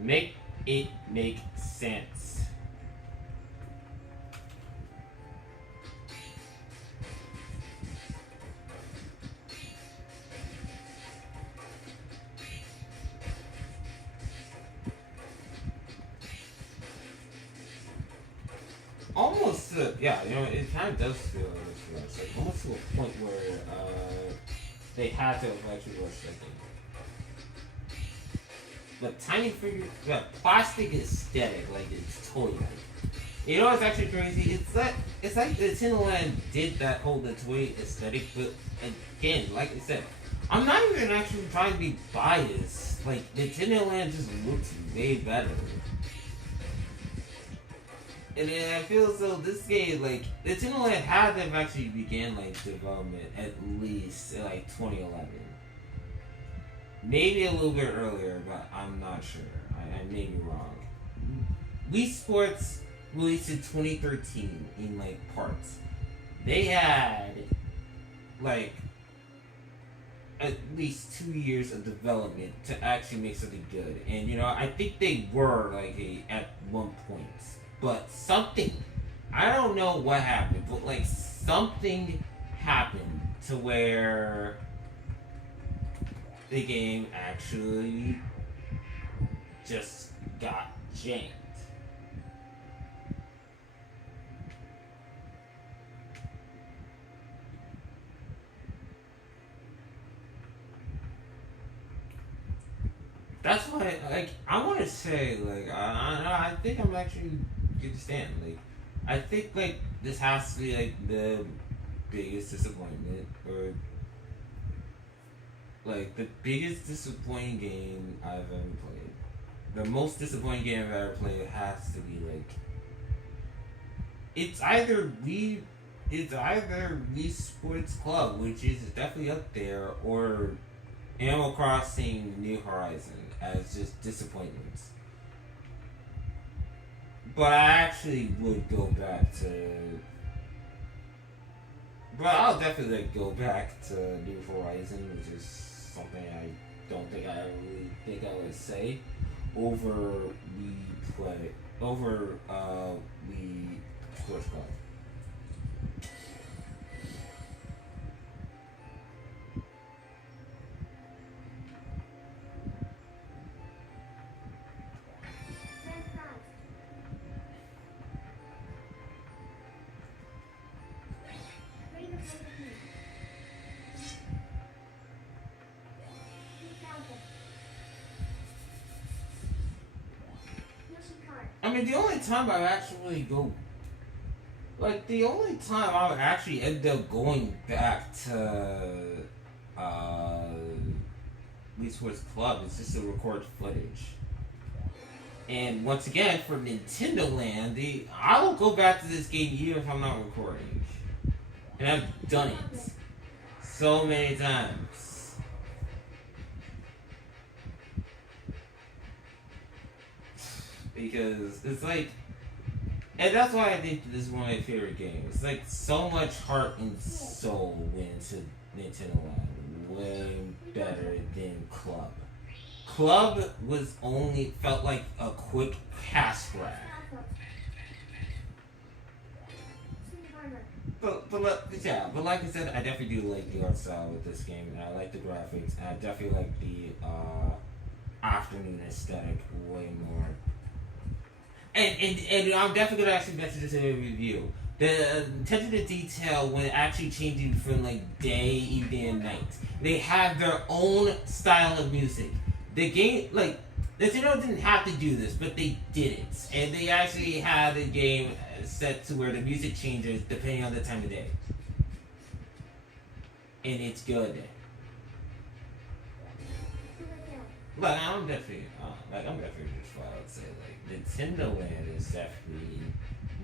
Make it make sense. Almost yeah, it kind of does feel like it's rushed. Like almost to a point where they had to have actually rushed that game. But Tiny Figure, the plastic aesthetic, like it's toy like. You know what's actually crazy? It's like Nintendo Land did that whole the toy aesthetic, but again, like I said, I'm not even actually trying to be biased. Like Nintendo Land just looks way better. And then I feel as though this game, like Nintendo Land had to have actually began like development at least in like 2011. Maybe a little bit earlier, but I'm not sure. I may be wrong. Wii Sports released in 2013 in like parts. They had like at least 2 years of development to actually make something good. And I think they were like at one point. But something, I don't know what happened, but like something happened to where the game actually just got janked. That's why, like, I want to say, like, I think I'm actually good to stand. Like, I think, like, this has to be, like, the biggest disappointment, or like the biggest disappointing game I've ever played. The most disappointing game I've ever played has to be like it's either Wii Sports Club, which is definitely up there, or Animal Crossing New Horizon as just disappointments. But I actually would go back to. But I'll definitely go back to New Horizon, which is something I don't think I really think I would say over Wii Sports Club. I mean, the only time I actually go, like, the only time I would actually end up going back to Wii Sports Club is just to record footage. And once again, for Nintendo Land, I will go back to this game even if I'm not recording. And I've done it so many times. Because it's like, and that's why I think this is one of my favorite games. It's like so much heart and soul went into Nintendo Land. Way better than Club. Club felt like a quick cash grab. But like I said, I definitely do like the art style with this game, and I like the graphics, and I definitely like the afternoon aesthetic way more. And I'm definitely gonna actually mention this in a review. The attention to detail when actually changing from like day, evening, and night. They have their own style of music. The game, like, Nintendo didn't have to do this, but they did it. And they actually had the game set to where the music changes depending on the time of day. And it's good. But I'm definitely just what I would say. Like, Nintendo Land is definitely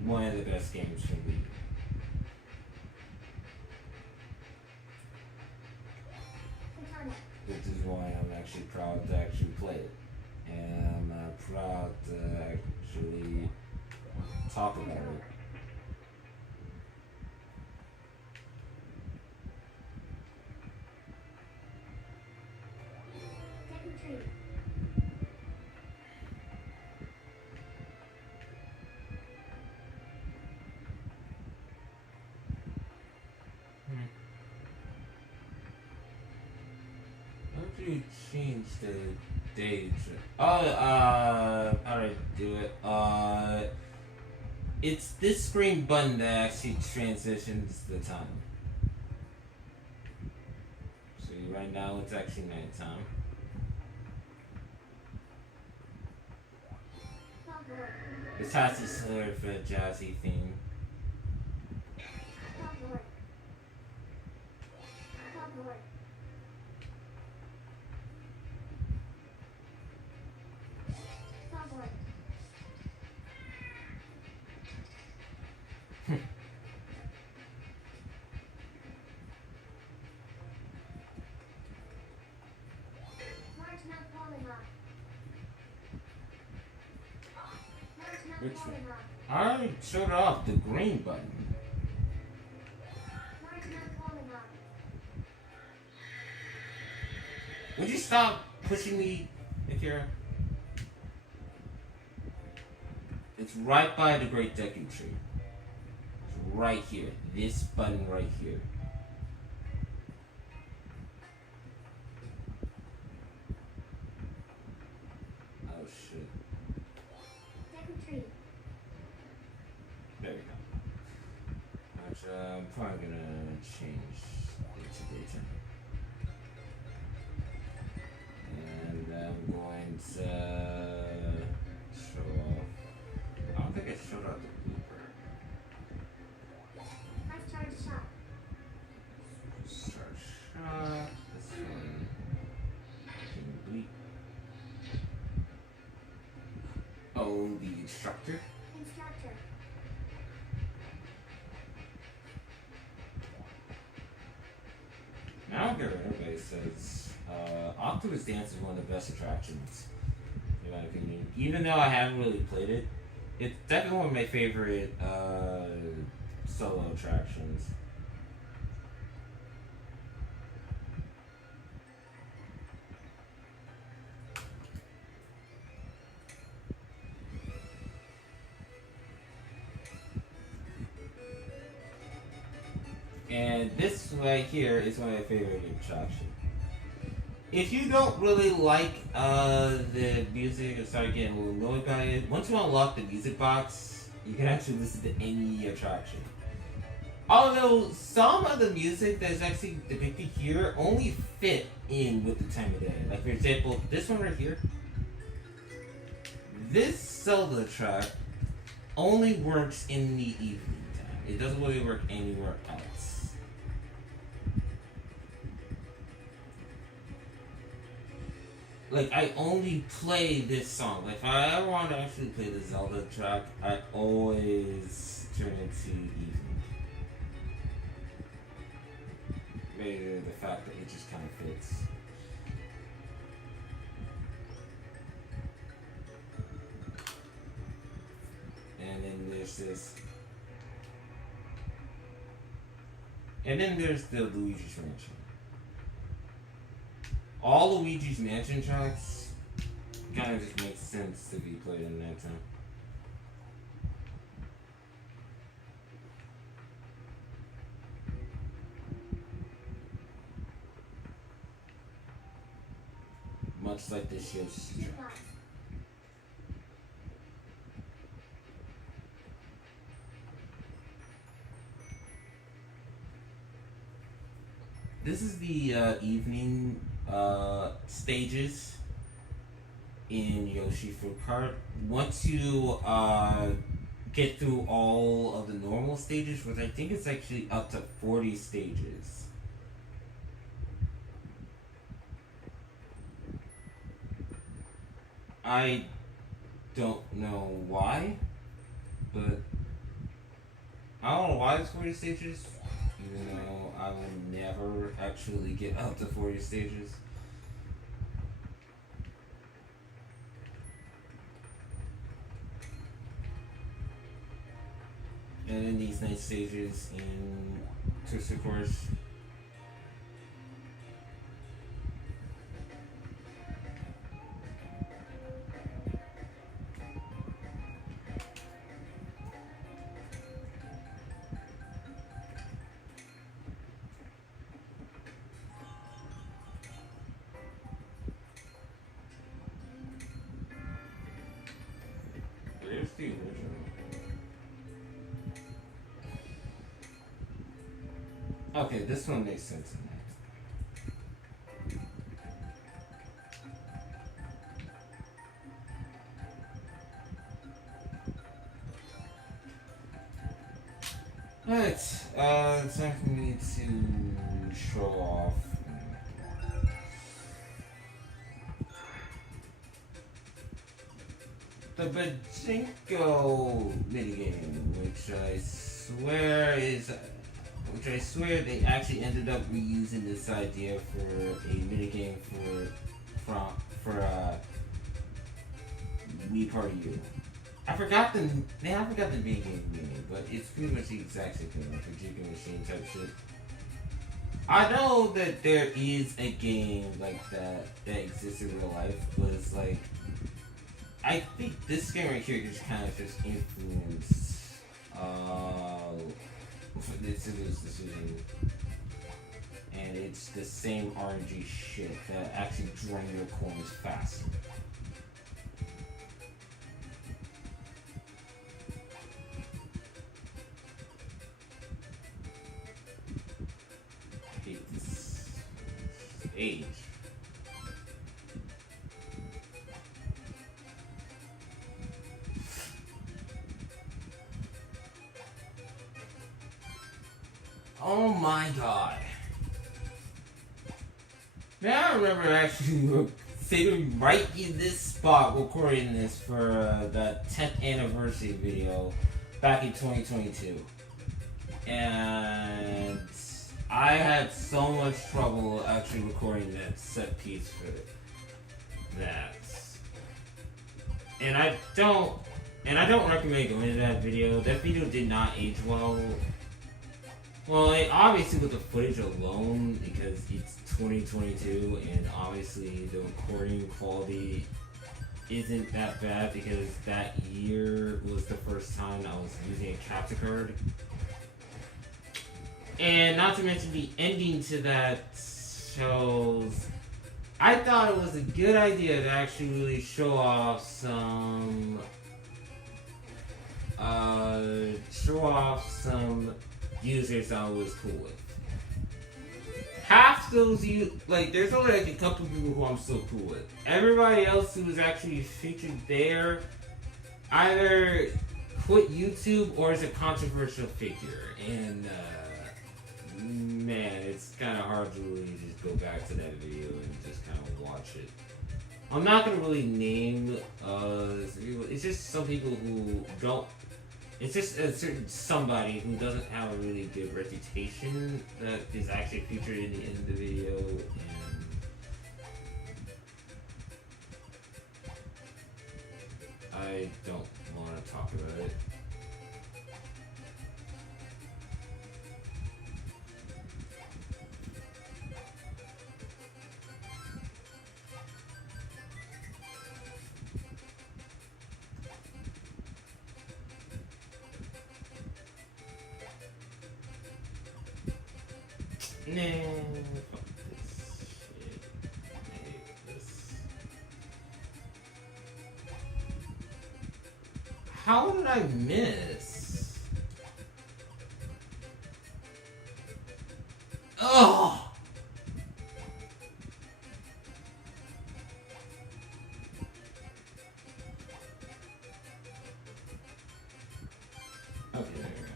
one of the best games for me. Which is why I'm actually proud to actually play it. And I'm proud to actually talk about it. How do you change the date? Oh, how do I do it? It's this green button that actually transitions the time. So right now it's actually nighttime. Hogwarts. This has this sort of a jazzy theme. Hogwarts. Hogwarts. Hogwarts. Largemouth Polygon. Largemouth Which one? Polygon. I already showed off the green button. Largemouth Polygon. Would you stop pushing me, Akira? It's right by the Great Deku Tree. It's right here. This button right here. Oh shit. Deku Tree. There we go. Actually, I'm probably gonna change it to daytime. And I'm going to show off. I don't think I showed off the blooper. Life charge shot. Start shot. This one. Can bleep. Oh, the instructor. Instructor. I don't care what everybody says. Octopus Dance is one of the best attractions, in my opinion. Even though I haven't really played it, it's definitely one of my favorite solo attractions. And this right here is one of my favorite attractions. If you don't really like the music or start getting a little annoyed by it, once you unlock the music box, you can actually listen to any attraction. Although some of the music that's actually depicted here only fit in with the time of day. Like for example, this one right here. This Zelda track only works in the evening time. It doesn't really work anywhere else. Like, I only play this song. Like, if I ever want to actually play the Zelda track, I always turn it to evening. Maybe the fact that it just kind of fits. And then there's this. And then there's the Luigi's Mansion. All Luigi's Mansion tracks kind of just makes sense to be played in that time. Much like this Yoshi track. Jukebox. This is the evening stages in Yoshi Fruit Cart. Once you get through all of the normal stages, which I think is actually up to 40 stages. I don't know why, but I don't know why it's 40 stages, even though I will never actually get up to 40 stages. And then these night stages in Twisted Course. There's the original. Okay, this one makes sense. Alright, it's time for me to show off. The Bajinko minigame, which I swear they actually ended up reusing this idea for a minigame for Wii Party U. I forgot the minigame meaning, but it's pretty much the exact same thing, like a jigging machine type shit. I know that there is a game like that exists in real life, but it's like I think this game right here just kind of just influenced Nintendo decision, and it's the same RNG shit that actually drain your coins faster. I hate this age. Oh my god. Now I remember actually sitting right in this spot recording this for the 10th anniversary video back in 2022. And I had so much trouble actually recording that set piece for that. And I don't recommend going to that video. That video did not age well. Well, obviously with the footage alone, because it's 2022, and obviously the recording quality isn't that bad, because that year was the first time I was using a capture card. And not to mention the ending to that shows, I thought it was a good idea to actually really show off some users I was cool with. Half those there's only like a couple people who I'm still cool with. Everybody else who was actually featured there either quit YouTube or is a controversial figure. And man, it's kind of hard to really just go back to that video and just kind of watch it. I'm not gonna really name it's just some people who don't. It's just a certain somebody who doesn't have a really good reputation that is actually featured in the end of the video, and I don't want to talk about it. Nah, fuck this shit. I hate this. How did I miss? Oh! Okay, there we go.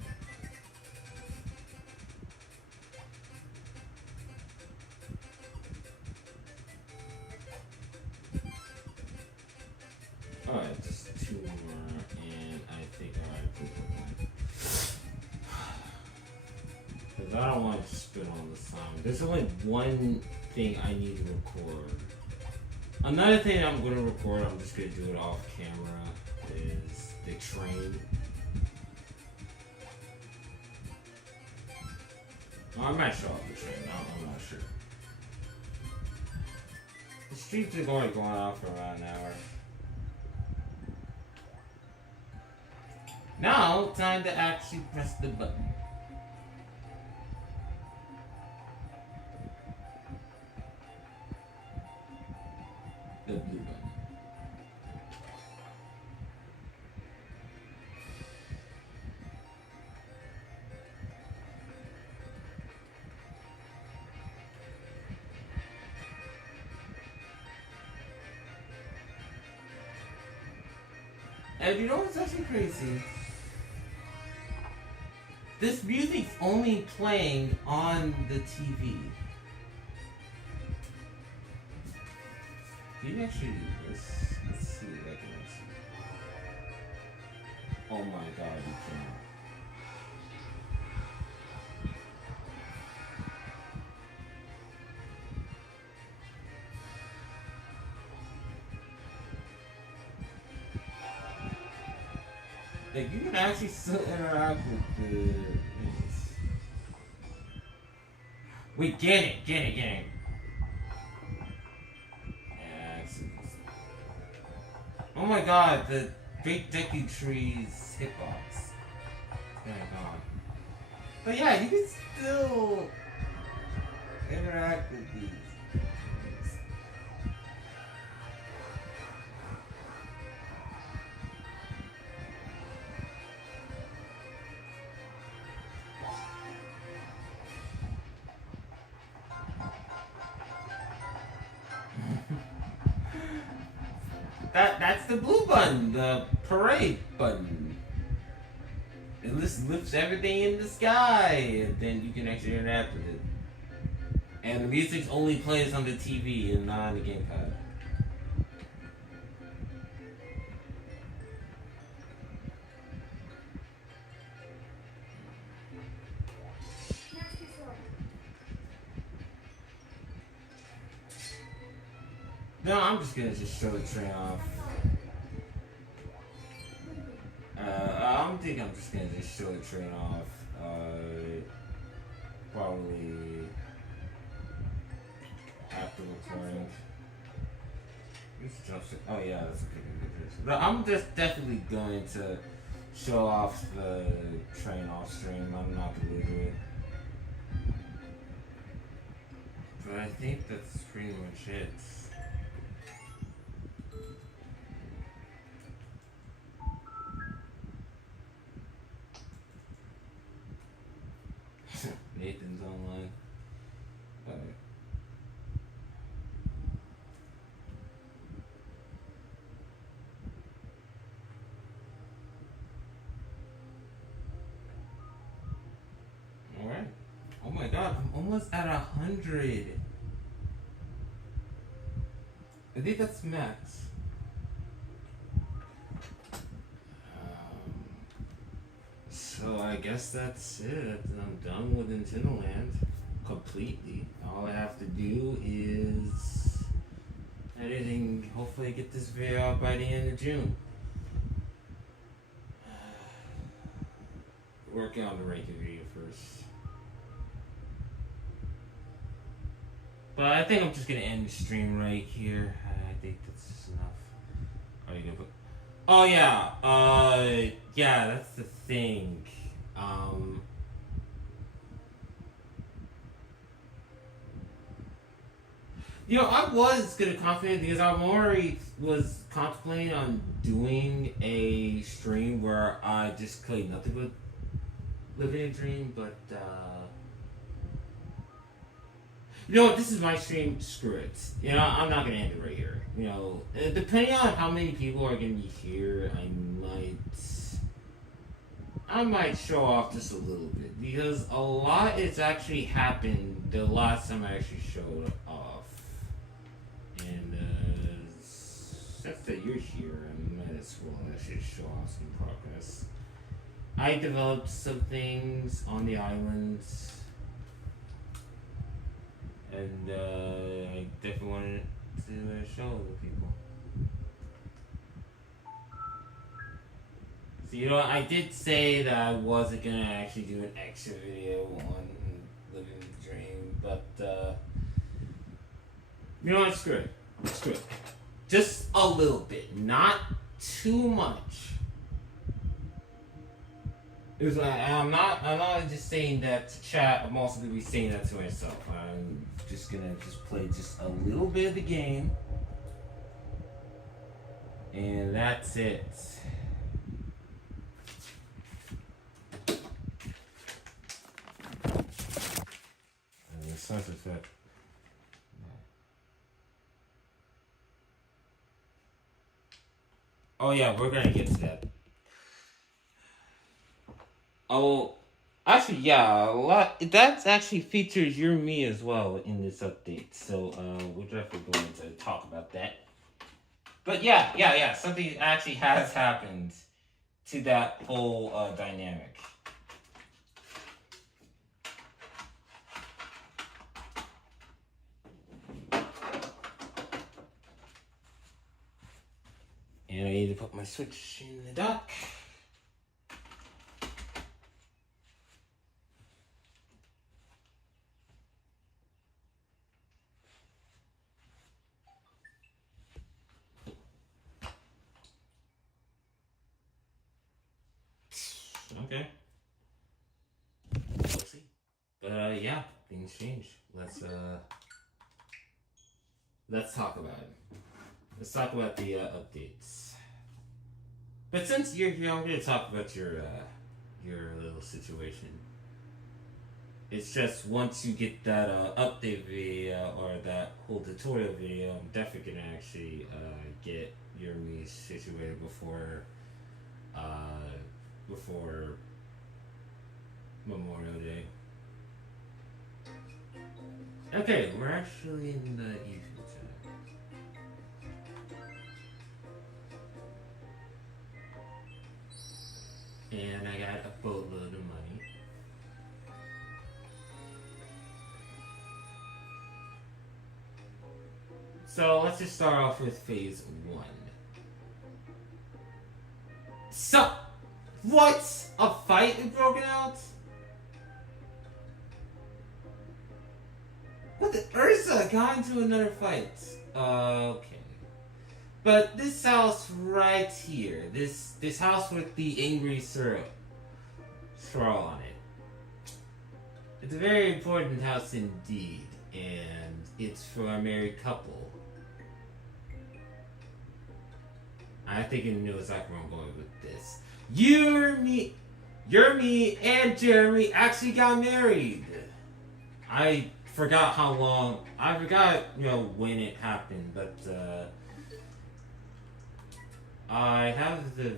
Alright, just two more, and I think I put one. Because I don't want to spit on the song. There's only one thing I need to record. Another thing I'm going to record, I'm just going to do it off camera, is the train. Well, I might show off the train, I'm not sure. The streets are only going out for around an hour. Now, time to actually press the button. The blue button. And you know what's actually crazy? This music's only playing on the TV. Can you actually do this? Let's see if I can actually. Oh my god, you can't. Like, you can actually still interact with the. Wait, get it. Yeah, oh my god, the Big Deku Tree's hitbox. It's kind of gone. But yeah, you can still interact with these. That's the blue button, the parade button. It lifts everything in the sky, and then you can actually interact with it. And the music only plays on the TV and not on the gamepad. Master Sword. No, I'm just gonna show the train off. I'm just gonna show the train off. Probably after recording. Oh yeah, that's okay. But I'm just definitely going to show off the train off stream. I'm not gonna do it. But I think that's pretty much it. Nathan's online. Alright. Alright. Oh my god, I'm almost at 100. I think that's max. So I guess that's it. I'm done with Nintendo Land completely. All I have to do is editing. Hopefully, get this video out by the end of June. Working on the ranking video first. But I think I'm just gonna end the stream right here. I think that's enough. Are you gonna put? Oh yeah. Yeah, that's the thing. You know, I was gonna confident because I already was contemplating on doing a stream where I just play nothing but Living a Dream, but you know what, this is my stream, screw it. You know, I'm not gonna end it right here. You know, depending on how many people are gonna be here, I might show off just a little bit because a lot has actually happened the last time I actually showed off. And since that you're here, I might as well actually show off some progress. I developed some things on the islands, and I definitely wanted to show the people. So, you know, I did say that I wasn't gonna actually do an extra video on Living the Dream, but you know what? Screw it. Screw it. Just a little bit, not too much. It was like, I'm not just saying that to chat. I'm also gonna be saying that to myself. I'm just gonna play just a little bit of the game, and that's it. Such effect. Oh yeah, we're gonna get to that. Oh, actually, yeah, a lot. That actually features your me as well in this update. So we're definitely going to talk about that. But yeah, something actually has happened to that whole dynamic. And I need to put my Switch in the dock. Okay. We'll see. But yeah, things change. Let's talk about it. Let's talk about the updates. But since you're here, I'm gonna talk about your little situation. It's just once you get that update video or that whole tutorial video, I'm definitely gonna actually get your me situated uh, before Memorial Day. Okay, we're actually in the YouTube channel. And I got a boatload of money. So let's just start off with phase 1. So, what? A fight had broken out? What the? Ursa got into another fight. Okay. But this house right here, this house with the angry syrup straw on it. It's a very important house indeed, and it's for a married couple. I think you know exactly where I'm going with this. Yermi, and Jeremy actually got married. I forgot how long. I forgot, when it happened, but I have the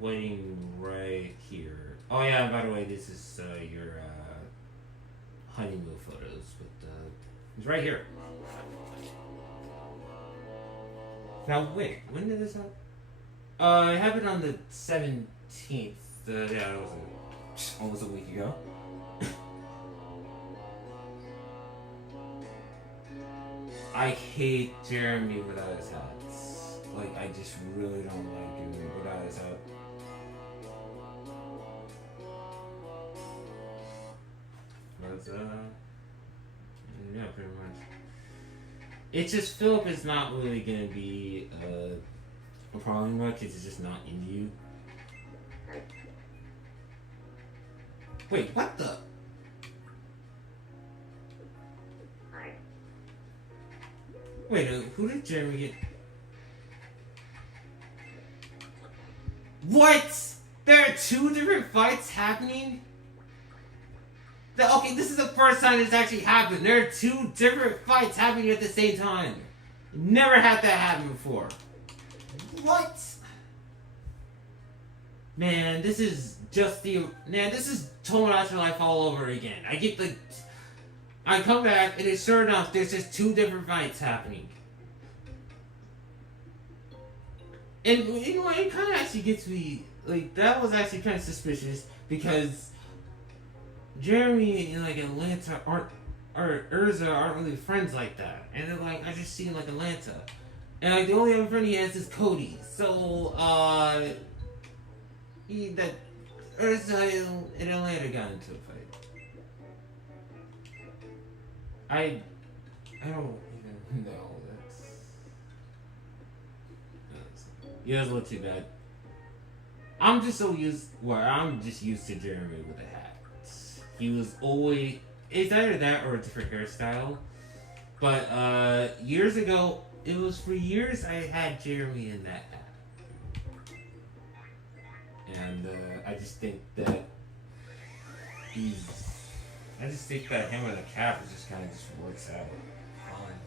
wedding right here. Oh yeah, by the way, this is your honeymoon photos, but it's right here. Now wait, when did this happen? It happened on the 17th. Yeah, that was almost a week ago. I hate Jeremy without his hats. Like, I just really don't like him without his hat. But, yeah, pretty much. It's just Philip is not really gonna be a problem much. It's just not in you. Wait, what the? Wait, who did Jeremy get? What? There are 2 different fights happening? Okay, this is the first time this actually happened. There are 2 different fights happening at the same time. Never had that happen before. What? Man, this is Tomodachi Life all over again. I come back and it's sure enough, there's just 2 different fights happening. And it kind of actually gets me, like, that was actually kind of suspicious because Jeremy and, like, Atlanta or Urza aren't really friends like that. And they're like, I just see, like, Atlanta. And, like, the only other friend he has is Cody. So, Urza and Atlanta got into a fight. I don't even know. Yeah, it's a little too bad. I'm just used to Jeremy with a hat. He was always, it's either that or a different hairstyle. But years ago, it was for years I had Jeremy in that hat. And I just think that him with a cap just kind of just works out fine.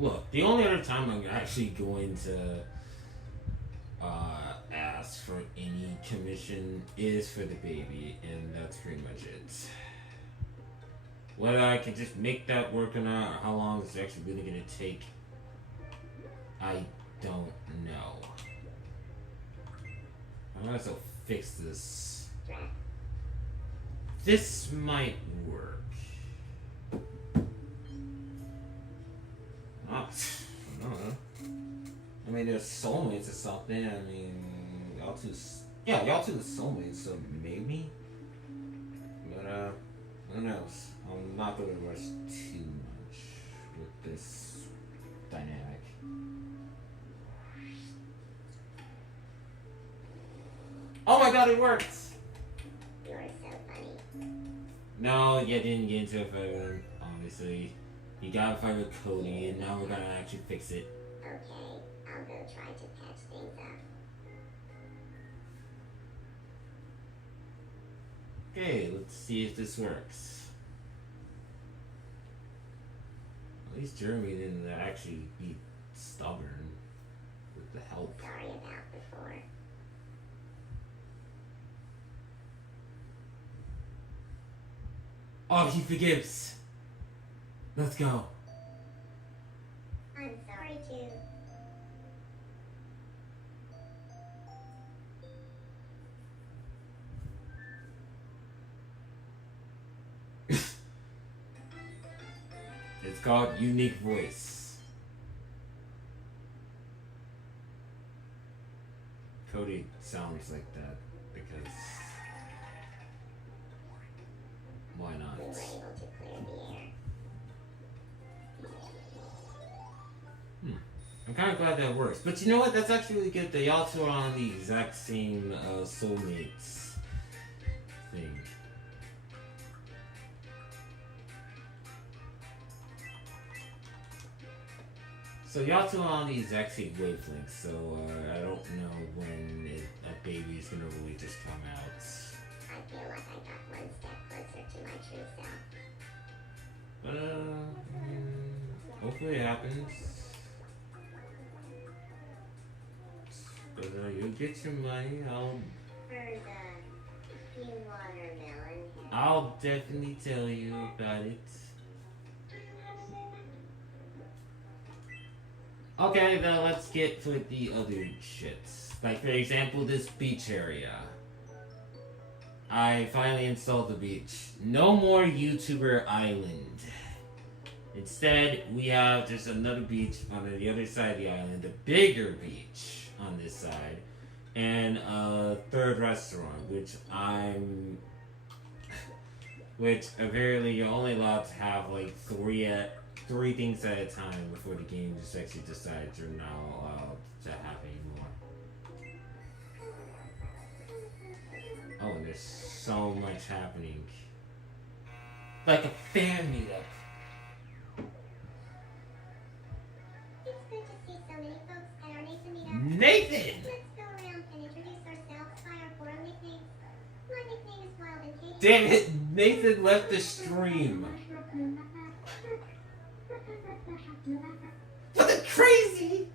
Look, the only other time I'm actually going to ask for any commission is for the baby, and that's pretty much it. Whether I can just make that work or not, or how long it's actually really gonna take, I don't know. I might as well fix this. This might work. I don't know. I mean, there's soulmates or something. I mean, y'all two are soulmates, so maybe. But who knows? I'm not gonna rush too much with this dynamic. Oh my god, it worked! You're so funny. No, you didn't get into a fight with him, obviously. You got a fight with Cody, and now we're gonna actually fix it. Okay, I'll go try to patch things up. Okay, let's see if this works. At least Jeremy didn't actually be stubborn with the help. Sorry about before. Oh, he forgives! Let's go. I'm sorry too. It's called Unique Voice. Cody sounds like that because why not? We were able to clear the air. I'm kind of glad that works. But you know what? That's actually really good that y'all two are on the exact same soulmates thing. So y'all two are on the exact same wavelength, so I don't know when a baby is gonna really just come out. I feel like I got one step closer to my true self. But hopefully it happens. But you'll get your money. For the pea watermelon. I'll definitely tell you about it. Okay, now let's get to the other shits. Like, for example, this beach area. I finally installed the beach. No more YouTuber Island. Instead, we have just another beach on the other side of the island, a bigger beach on this side, and a third restaurant, which apparently you're only allowed to have like three things at a time before the game just actually decides you're not allowed to have any more. Oh, and there's so much happening. Like a fan meetup. It's good to see so many folks at our Nathan meetup. Nathan! Let's go around and introduce ourselves by our forum nicknames. My nickname is Wild and Cake. Damn it! Nathan left the stream. What the crazy!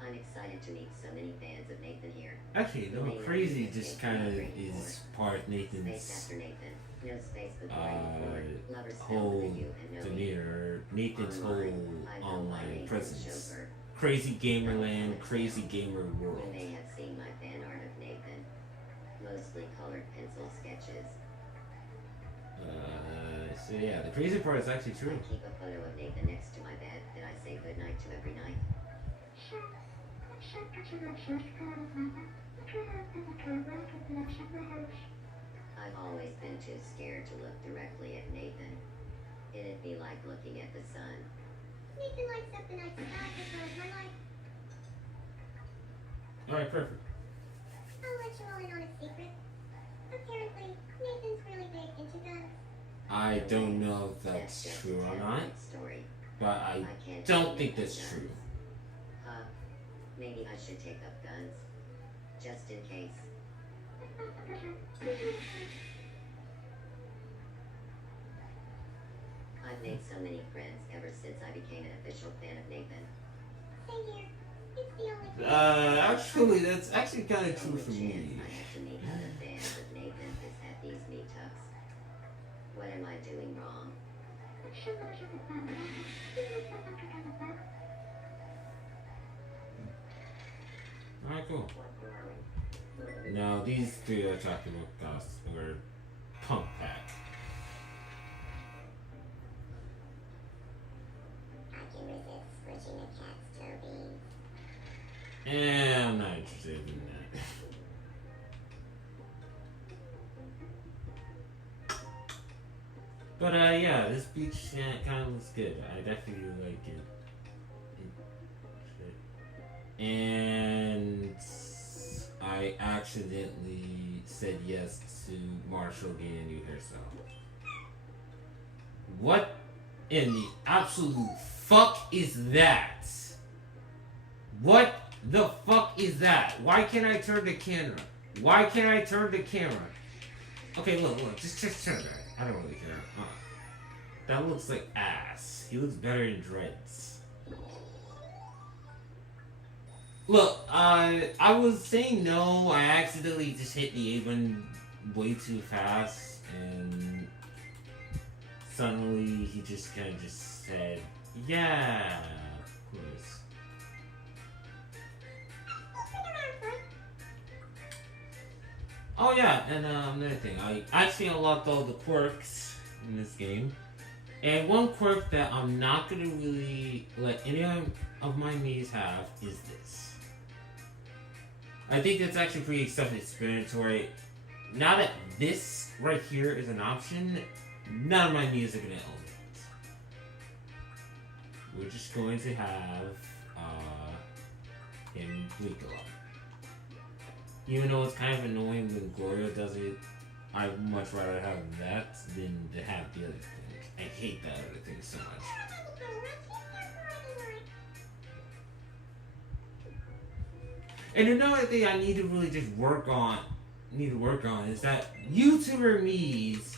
I'm excited to meet so many fans of Nathan here. Actually, no, crazy just kind of is part of Space Nathan's after Nathan. No space before you. Lovers spelled whole with you and no demeanor, Nathan's whole I know my online Nathan's presence. chauffeur. Crazy Gamerland, Crazy Gamer You World. may have seen my fan art of Nathan. Mostly colored pencil sketches. So yeah, the crazy part is actually true. I keep a photo of Nathan next to my bed that I say goodnight to every night. I've always been too scared to look directly at Nathan. It'd be like looking at the sun. Nathan lights up the night sky as well as my life. Alright, perfect. I'll let you all in on a secret. Apparently, Nathan's really big into guns. I don't know if that's just true a or terrible not, story. but I can't don't shoot think with that's guns. true. Maybe I should take up guns. Just in case. I I've made so many friends ever since I became an official fan of Nathan. Same here. It's the only Actually, that's actually kind of true Only for chance me. I get to meet other fans of Nathan is at these meetups. What am I doing wrong? Alright, cool. Now, these three are talking about us were punk pack. I can resist squishing a cat's toes. Yeah, I'm not interested in that. But yeah, this beach kind of looks good. I definitely like it. And I accidentally said yes to Marshall getting a new hairstyle. What in the absolute fuck is that? What the fuck is that? Why can't I turn the camera? Why can't I turn the camera? Okay, look, just turn it. I don't really care. That looks like ass. He looks better in dreads. Look, I was saying no. I accidentally just hit the A button way too fast, and suddenly he just kind of just said, "Yeah, of course." Oh yeah, and another thing, I actually unlocked all the quirks in this game, and one quirk that I'm not gonna really let any of my Miis have is this. I think it's actually pretty self-explanatory. Now that this right here is an option, none of my Miis are gonna own it. We're just going to have him blink a lot. Even though it's kind of annoying when Gloria does it, I'd much rather have that than to have the other thing. I hate that other thing so much. And another thing I need to really just work on is that YouTuber Miis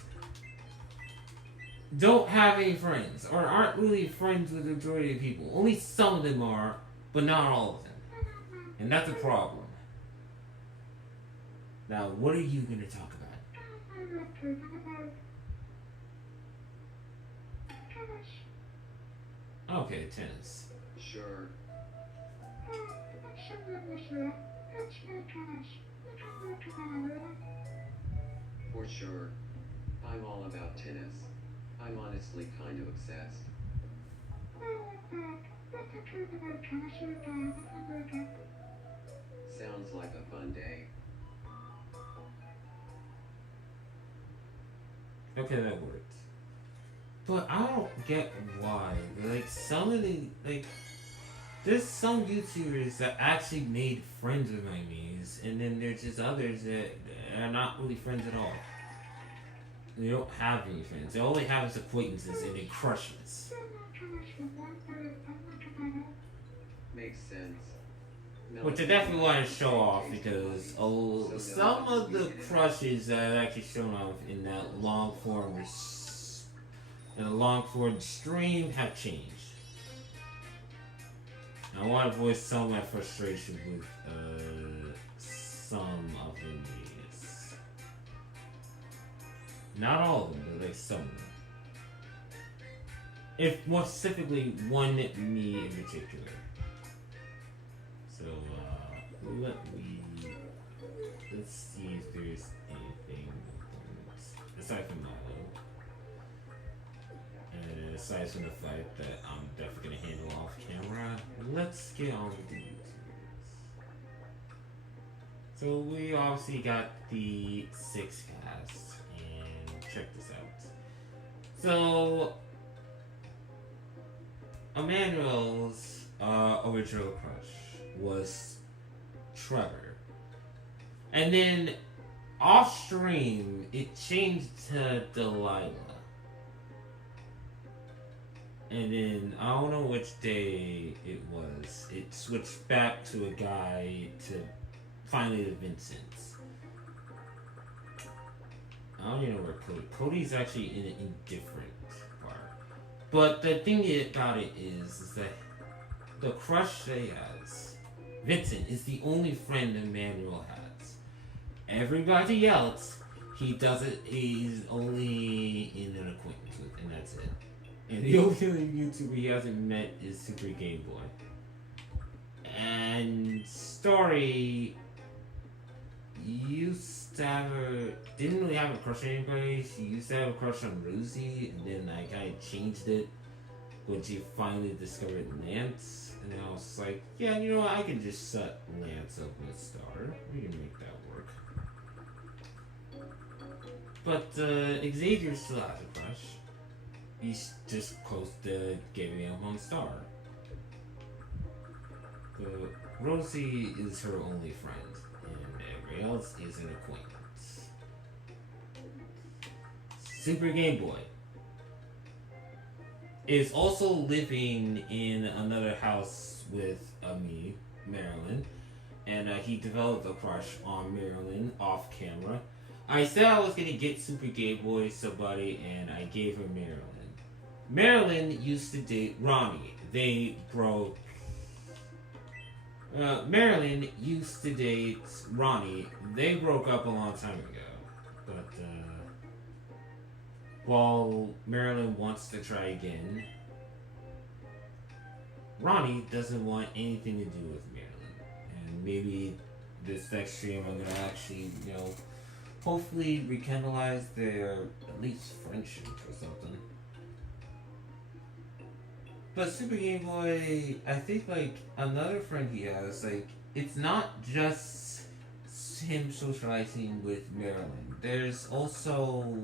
don't have any friends, or aren't really friends with the majority of people. Only some of them are, but not all of them. And that's a problem. Now, what are you going to talk about? Okay, tennis. Sure. For sure. I'm all about tennis. I'm honestly kind of obsessed. Sounds like a fun day. Okay, that worked. But I don't get why. Like, some of the, like, there's some YouTubers that actually made friends with my Miis, and then there's just others that are not really friends at all. They don't have any friends. They only have is acquaintances and then crushes. Makes sense. Which I definitely want to show off because some of the crushes that I've actually shown off in that long form stream have changed. I want to voice some of my frustration with some of the Miis. Not all of them, but like some of them. If more specifically one Mii in particular. So let's see if there's anything aside from Milo. And aside from the fact that I'm definitely gonna handle off camera, let's get on with the YouTubers. So we obviously got the 6 cast, and check this out. So Emmanuel's original crush was Trevor. And then off stream, it changed to Delilah. And then I don't know which day it was. It switched back to a guy to finally to Vincent's. I don't even know where Cody's actually in an indifferent part. But the thing about it is that the crush that he has, Vincent, is the only friend Emmanuel has. Everybody else, he doesn't. He's only in an acquaintance with, and that's it. And the only YouTuber he hasn't met is Super Game Boy. And Story didn't really have a crush on anybody. She used to have a crush on Rosie, and then I kind of changed it when she finally discovered Lance. And I was like, yeah, you know what? I can just set Lance up with Star. We can make that work. But Xavier still has a crush. He's just close to giving up on Star. But Rosie is her only friend, and everybody else is an acquaintance. Super Game Boy is also living in another house with me, Marilyn, and he developed a crush on Marilyn off camera. I said I was gonna get Super Game Boy somebody, and I gave her Marilyn. Marilyn used to date Ronnie. They broke. Marilyn used to date Ronnie. They broke up a long time ago. But, while Marilyn wants to try again, Ronnie doesn't want anything to do with Marilyn. And maybe this next stream I'm gonna actually, hopefully rekindleize their, at least, friendship or something. But Super Game Boy, I think, another friend he has, it's not just him socializing with Marilyn. There's also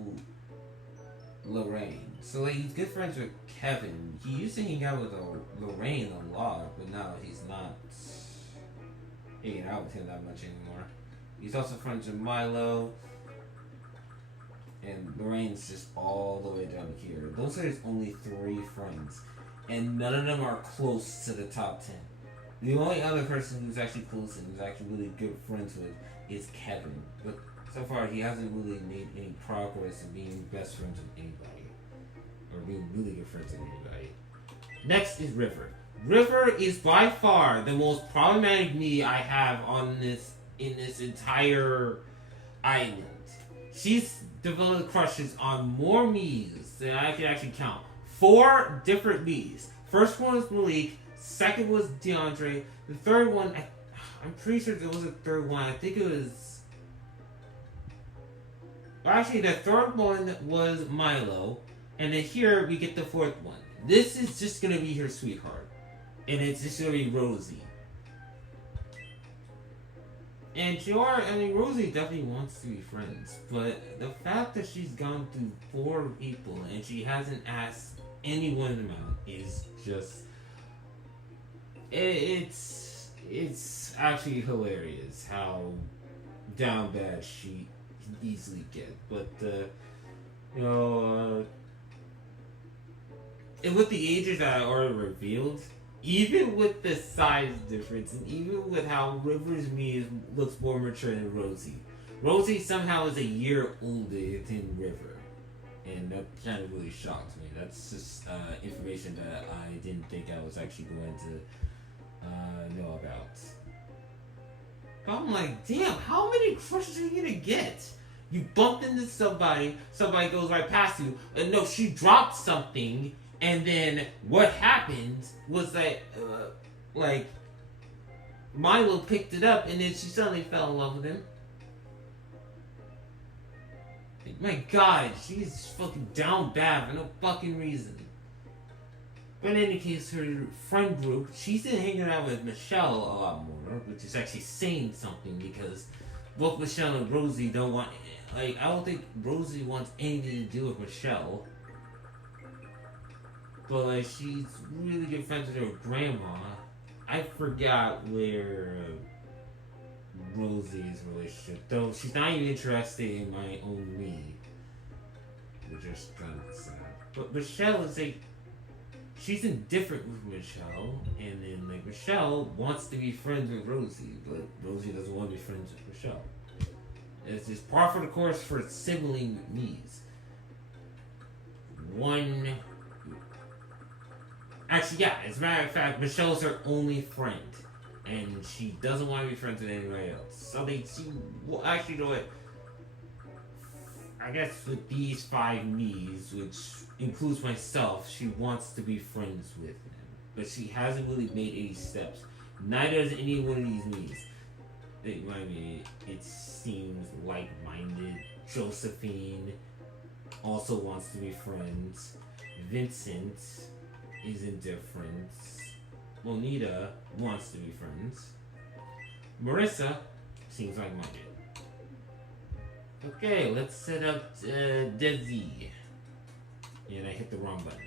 Lorraine. So, he's good friends with Kevin. He used to hang out with Lorraine a lot, but now he's not hanging out with him that much anymore. He's also friends with Milo. And Lorraine's just all the way down here. Those are his only 3 friends. And none of them are close to the top 10. The only other person who's actually close and who's actually really good friends with is Kevin. But so far, he hasn't really made any progress in being best friends with anybody. Or being really good friends with anybody. Next is River. River is by far the most problematic me I have in this entire island. She's developed crushes on more me's than I can actually count. 4 different me's. First one was Malik. Second was DeAndre. The third one, I'm pretty sure there was a third one. I think it was. Actually, the third one was Milo. And then here we get the 4th one. This is just gonna be her sweetheart. And it's just gonna be Rosie. And Rosie definitely wants to be friends. But the fact that she's gone through 4 people and she hasn't asked anyone of them out is just. It's actually hilarious how down bad she can easily get. But, and with the ages that I already revealed, even with the size difference, and even with how River's me looks more mature than Rosie, Rosie somehow is a year older than River, and that kind of really shocked me. That's just information that I didn't think I was actually going to know about. But I'm like, damn, how many crushes are you gonna get? You bump into somebody goes right past you, and no, she dropped something. And then what happened was that, Milo picked it up and then she suddenly fell in love with him. My God, she's fucking down bad for no fucking reason. But in any case, her friend group, she's been hanging out with Michelle a lot more, which is actually saying something because both Michelle and Rosie don't want, I don't think Rosie wants anything to do with Michelle. But she's really good friends with her grandma. I forgot where Rosie's relationship, though she's not even interested in my own me, which is kind of sad. But Michelle is she's indifferent with Michelle, and then Michelle wants to be friends with Rosie, but Rosie doesn't want to be friends with Michelle. It's just par for the course for sibling me's. Actually, yeah, as a matter of fact, Michelle's her only friend. And she doesn't want to be friends with anybody else. So well, actually, you know what? I guess with these 5 me's, which includes myself, she wants to be friends with them. But she hasn't really made any steps. Neither does any one of these me's. It seems like-minded. Josephine also wants to be friends. Vincent is indifferent. Monita wants to be friends. Marissa seems like-minded. Okay, let's set up Desi. And I hit the wrong button.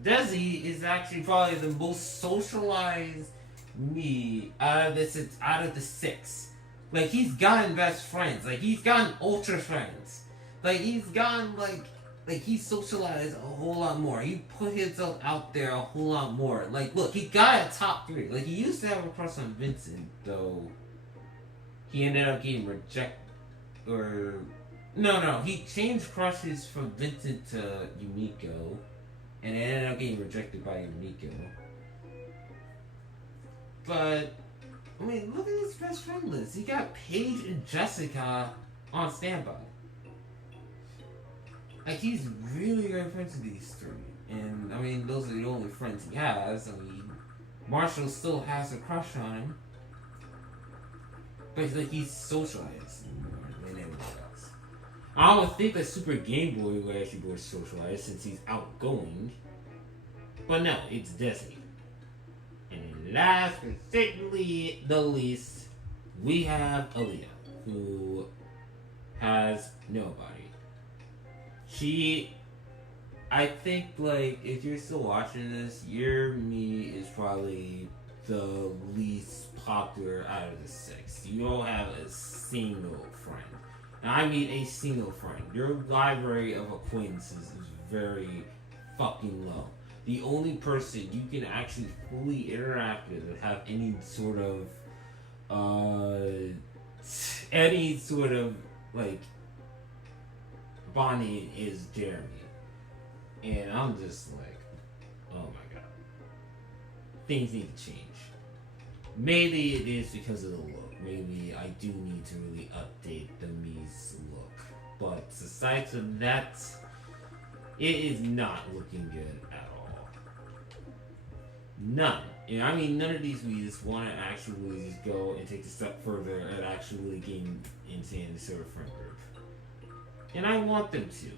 Desi is actually probably the most socialized me out of the 6. Like, he's gotten best friends. Like, he's gotten ultra friends. Like, he's gotten, like he's socialized a whole lot more. He put himself out there a whole lot more. Like, look, he got a top 3. Like, he used to have a crush on Vincent, though he ended up getting rejected. No, he changed crushes from Vincent to Yumiko, and it ended up getting rejected by Yumiko. But, I mean, look at his best friend list. He got Paige and Jessica on standby. Like, he's really good friends with these 3. And, I mean, those are the only friends he has. I mean, Marshall still has a crush on him. But, like, he's socialized more than anyone else. I don't think that Super Game Boy would actually be socialized since he's outgoing. But no, it's Desi. And last but certainly the least, we have Aaliyah, who has nobody. I think, like, if you're still watching this, your me is probably the least popular out of the 6. You don't have a single friend. And I mean a single friend. Your library of acquaintances is very fucking low. The only person you can actually fully interact with and have any sort of, like, bonding is Jeremy. And I'm just like, oh my god. Things need to change. Maybe it is because of the look. Maybe I do need to really update the Mii's look. But aside from that, it is not looking good at all. None. I mean, none of these Mii's want to actually just go and take a step further and actually really gain into the Silver Friend group. And I want them to.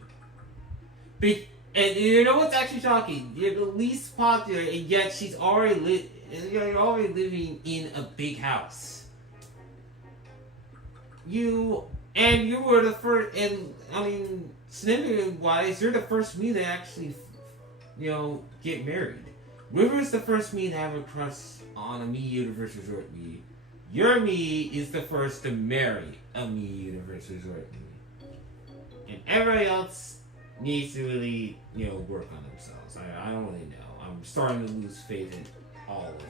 And you know what's actually shocking? You're the least popular, and yet she's already you're already living in a big house. You were the first, and I mean, significant-wise, you're the first me to actually, get married. River's the first me to have a crush on a Mii Universe Resort Mii. Your Mii is the first to marry a Mii Universe Resort Mii. And everybody else needs to really, work on themselves. I don't really know. I'm starting to lose faith in all of them.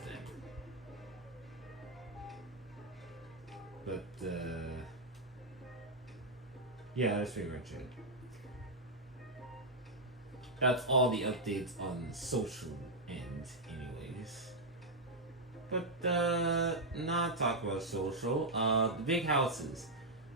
But, yeah, that's pretty much it. That's all the updates on the social end, anyways. But, not talk about social. The big houses.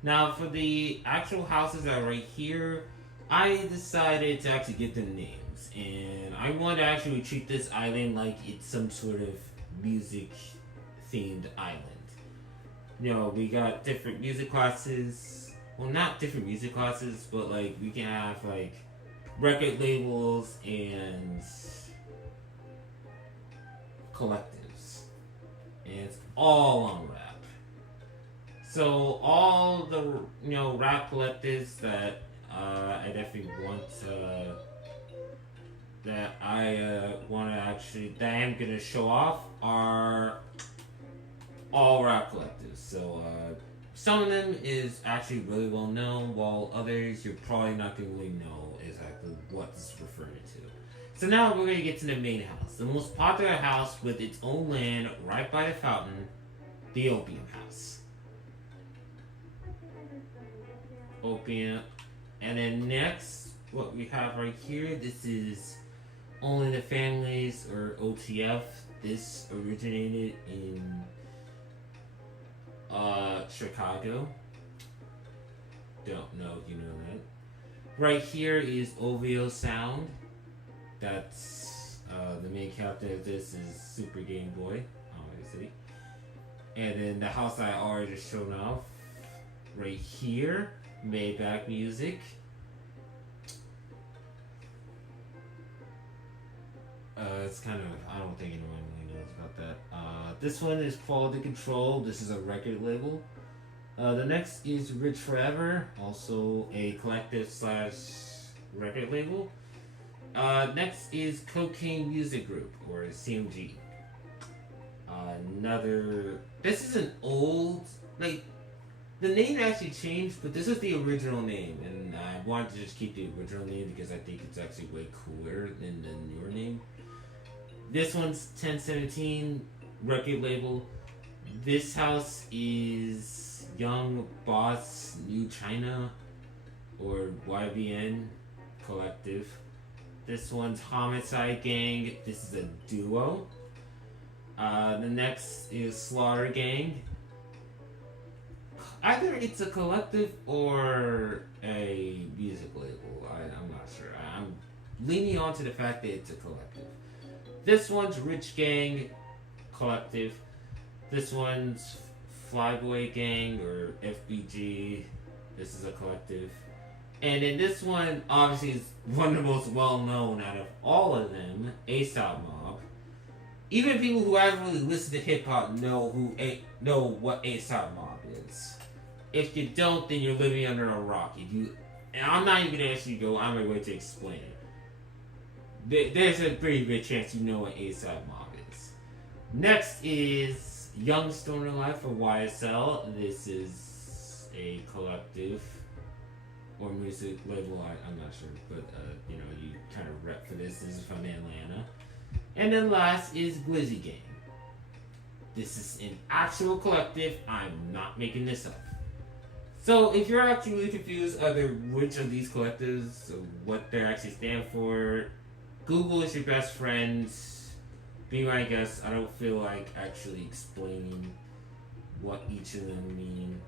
Now, for the actual houses that are right here, I decided to actually get them names. And I want to actually treat this island like it's some sort of music-themed island. We got different music classes. Well, not different music classes, but, like, we can have, like, record labels and collectives. And it's all on rap. So, all the, rap collectives that I definitely want that I want to actually, that I am going to show off are all rap collectives. So, some of them is actually really well known, while others you're probably not going to really know exactly what this is referring to. So now we're going to get to the main house. The most popular house with its own land right by the fountain, the Opium House. Opium. And then next, what we have right here, this is Only the Families, or OTF. This originated in Chicago. Don't know if you know that. Right here is OVO Sound. That's the main character of this is Super Game Boy, obviously. And then the house I already shown off. Right here, Maybach Music. It's kind of, I don't think anyone really knows about that. This one is Quality Control. This is a record label. The next is Rich Forever, also a collective slash record label. Next is Cocaine Music Group, or CMG. This is an old, like, the name actually changed, but this is the original name, and I wanted to just keep the original name because I think it's actually way cooler than the newer name. This one's 1017 record label. This house is Young Boss New China, or YBN Collective. This one's Homicide Gang. This is a duo. The next is Slaughter Gang. Either it's a collective or a music label. I'm not sure. I'm leaning on to the fact that it's a collective. This one's Rich Gang Collective. This one's Flyboy Gang, or FBG. This is a collective. And then this one, obviously, is one of the most well-known out of all of them, A$AP Mob. Even people who haven't really listened to hip-hop know what A$AP Mob is. If you don't, then you're living under a rock. And I'm not even going to actually go on my way to explain it. There's a pretty good chance you know what A$AP Mob is. Next is Young Stoner Life, or YSL. This is a collective or music label, I'm not sure, but you kind of rep for this. This is from Atlanta. And then last is Glizzy Gang. This is an actual collective. I'm not making this up. So if you're actually really confused either which of these collectives, or what they actually stand for, Google is your best friend. Be my guest. I don't feel like actually explaining what each of them mean.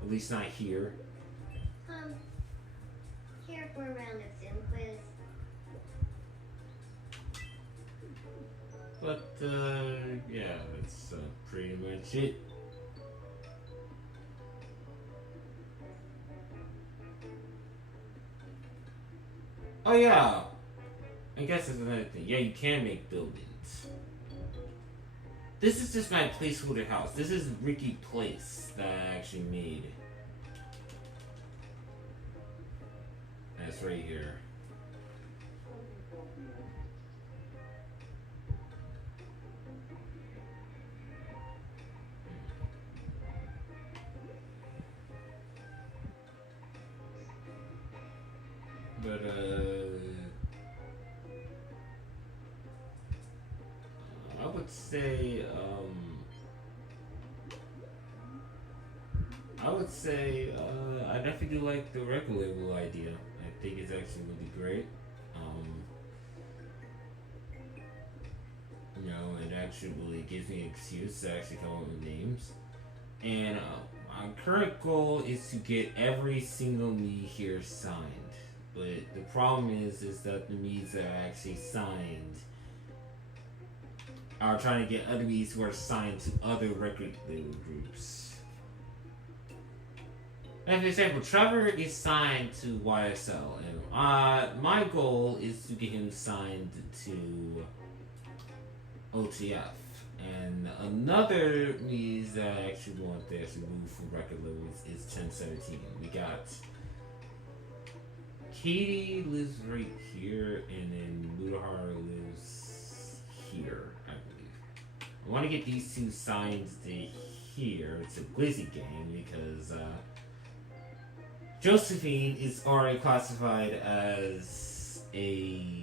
At least not here. Here for a round of Zoom quiz. But, yeah, that's pretty much it. Oh, yeah. I guess that's another thing. Yeah, you can make buildings. This is just my placeholder house. This is Ricky Place that I actually made. That's right here. But, I would say, I definitely do like the record label idea. I think it's actually really great. It actually really gives me an excuse to actually come up with names. And my current goal is to get every single me here signed. But the problem is that the me's that are actually signed are trying to get other me's who are signed to other record label groups. And for example, Trevor is signed to YSL, and my goal is to get him signed to OTF. And another news that I actually want to actually move from record labels is 1017. We got Katie lives right here, and then Mudahar lives here, I believe. I want to get these two signed to here. It's a Glizzy Gang because Josephine is already classified as a...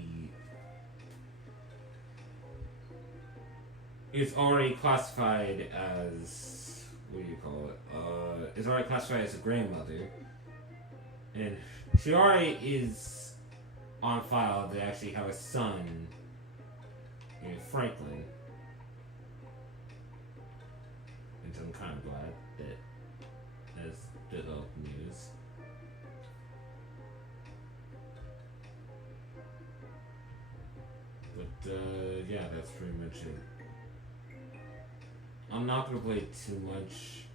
It's already classified as... What do you call it? It's already classified as a grandmother. And she already is on file to actually have a son, Franklin. And so I'm kind of glad that that's developed news. But yeah, that's pretty much it. I'm not gonna play too much.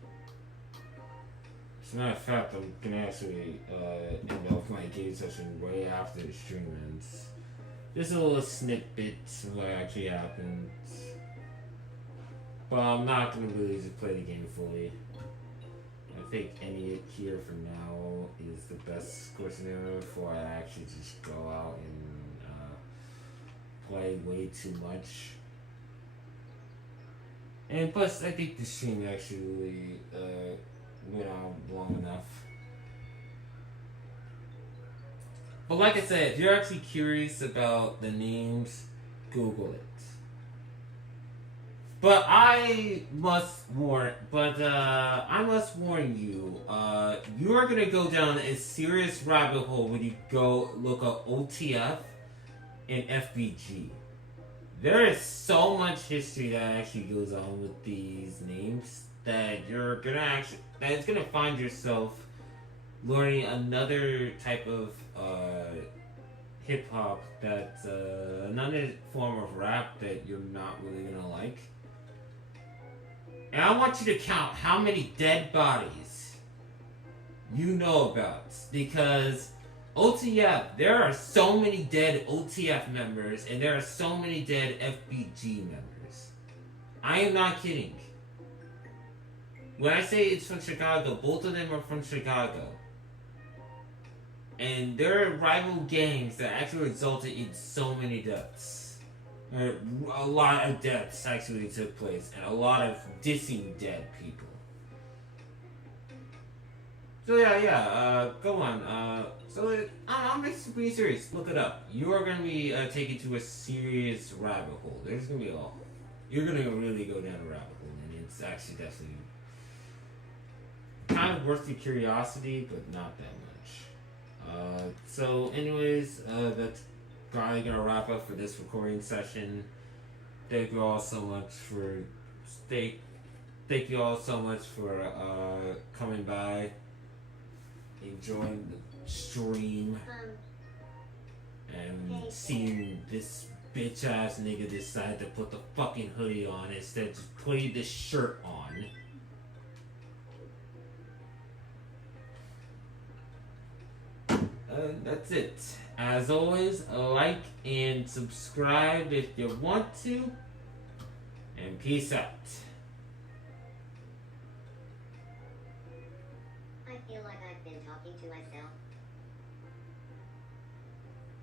As a matter of fact, I'm gonna actually end off my game session way after the stream ends. Just a little snippet of what actually happened. But I'm not gonna really just play the game fully. I think ending it here for now is the best course scenario before I actually just go out and play way too much. And plus, I think the stream actually went on long enough. But like I said, if you're actually curious about the names, Google it. But I must warn you, you are gonna go down a serious rabbit hole when you go look up OTF and FBG. There is so much history that actually goes on with these names that it's gonna find yourself learning another type of hip hop that's another form of rap that you're not really gonna like. And I want you to count how many dead bodies you know about, because OTF, there are so many dead OTF members and there are so many dead FBG members. I am not kidding. When I say it's from Chicago, both of them are from Chicago. And there are rival gangs that actually resulted in so many deaths. A lot of deaths actually took place, and a lot of dissing dead people. So yeah, go on. I'm pretty serious. Look it up. You are gonna be taken to a serious rabbit hole. There's gonna be you're gonna really go down a rabbit hole, and it's actually definitely kind of worth your curiosity, but not that much. So anyways, that's probably gonna wrap up for this recording session. Thank you all so much for coming by, enjoying the stream, and seeing this bitch ass nigga decide to put the fucking hoodie on instead of just putting this shirt on. That's it. As always, like and subscribe if you want to. And peace out. I feel like I've been talking to myself.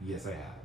Yes, I have.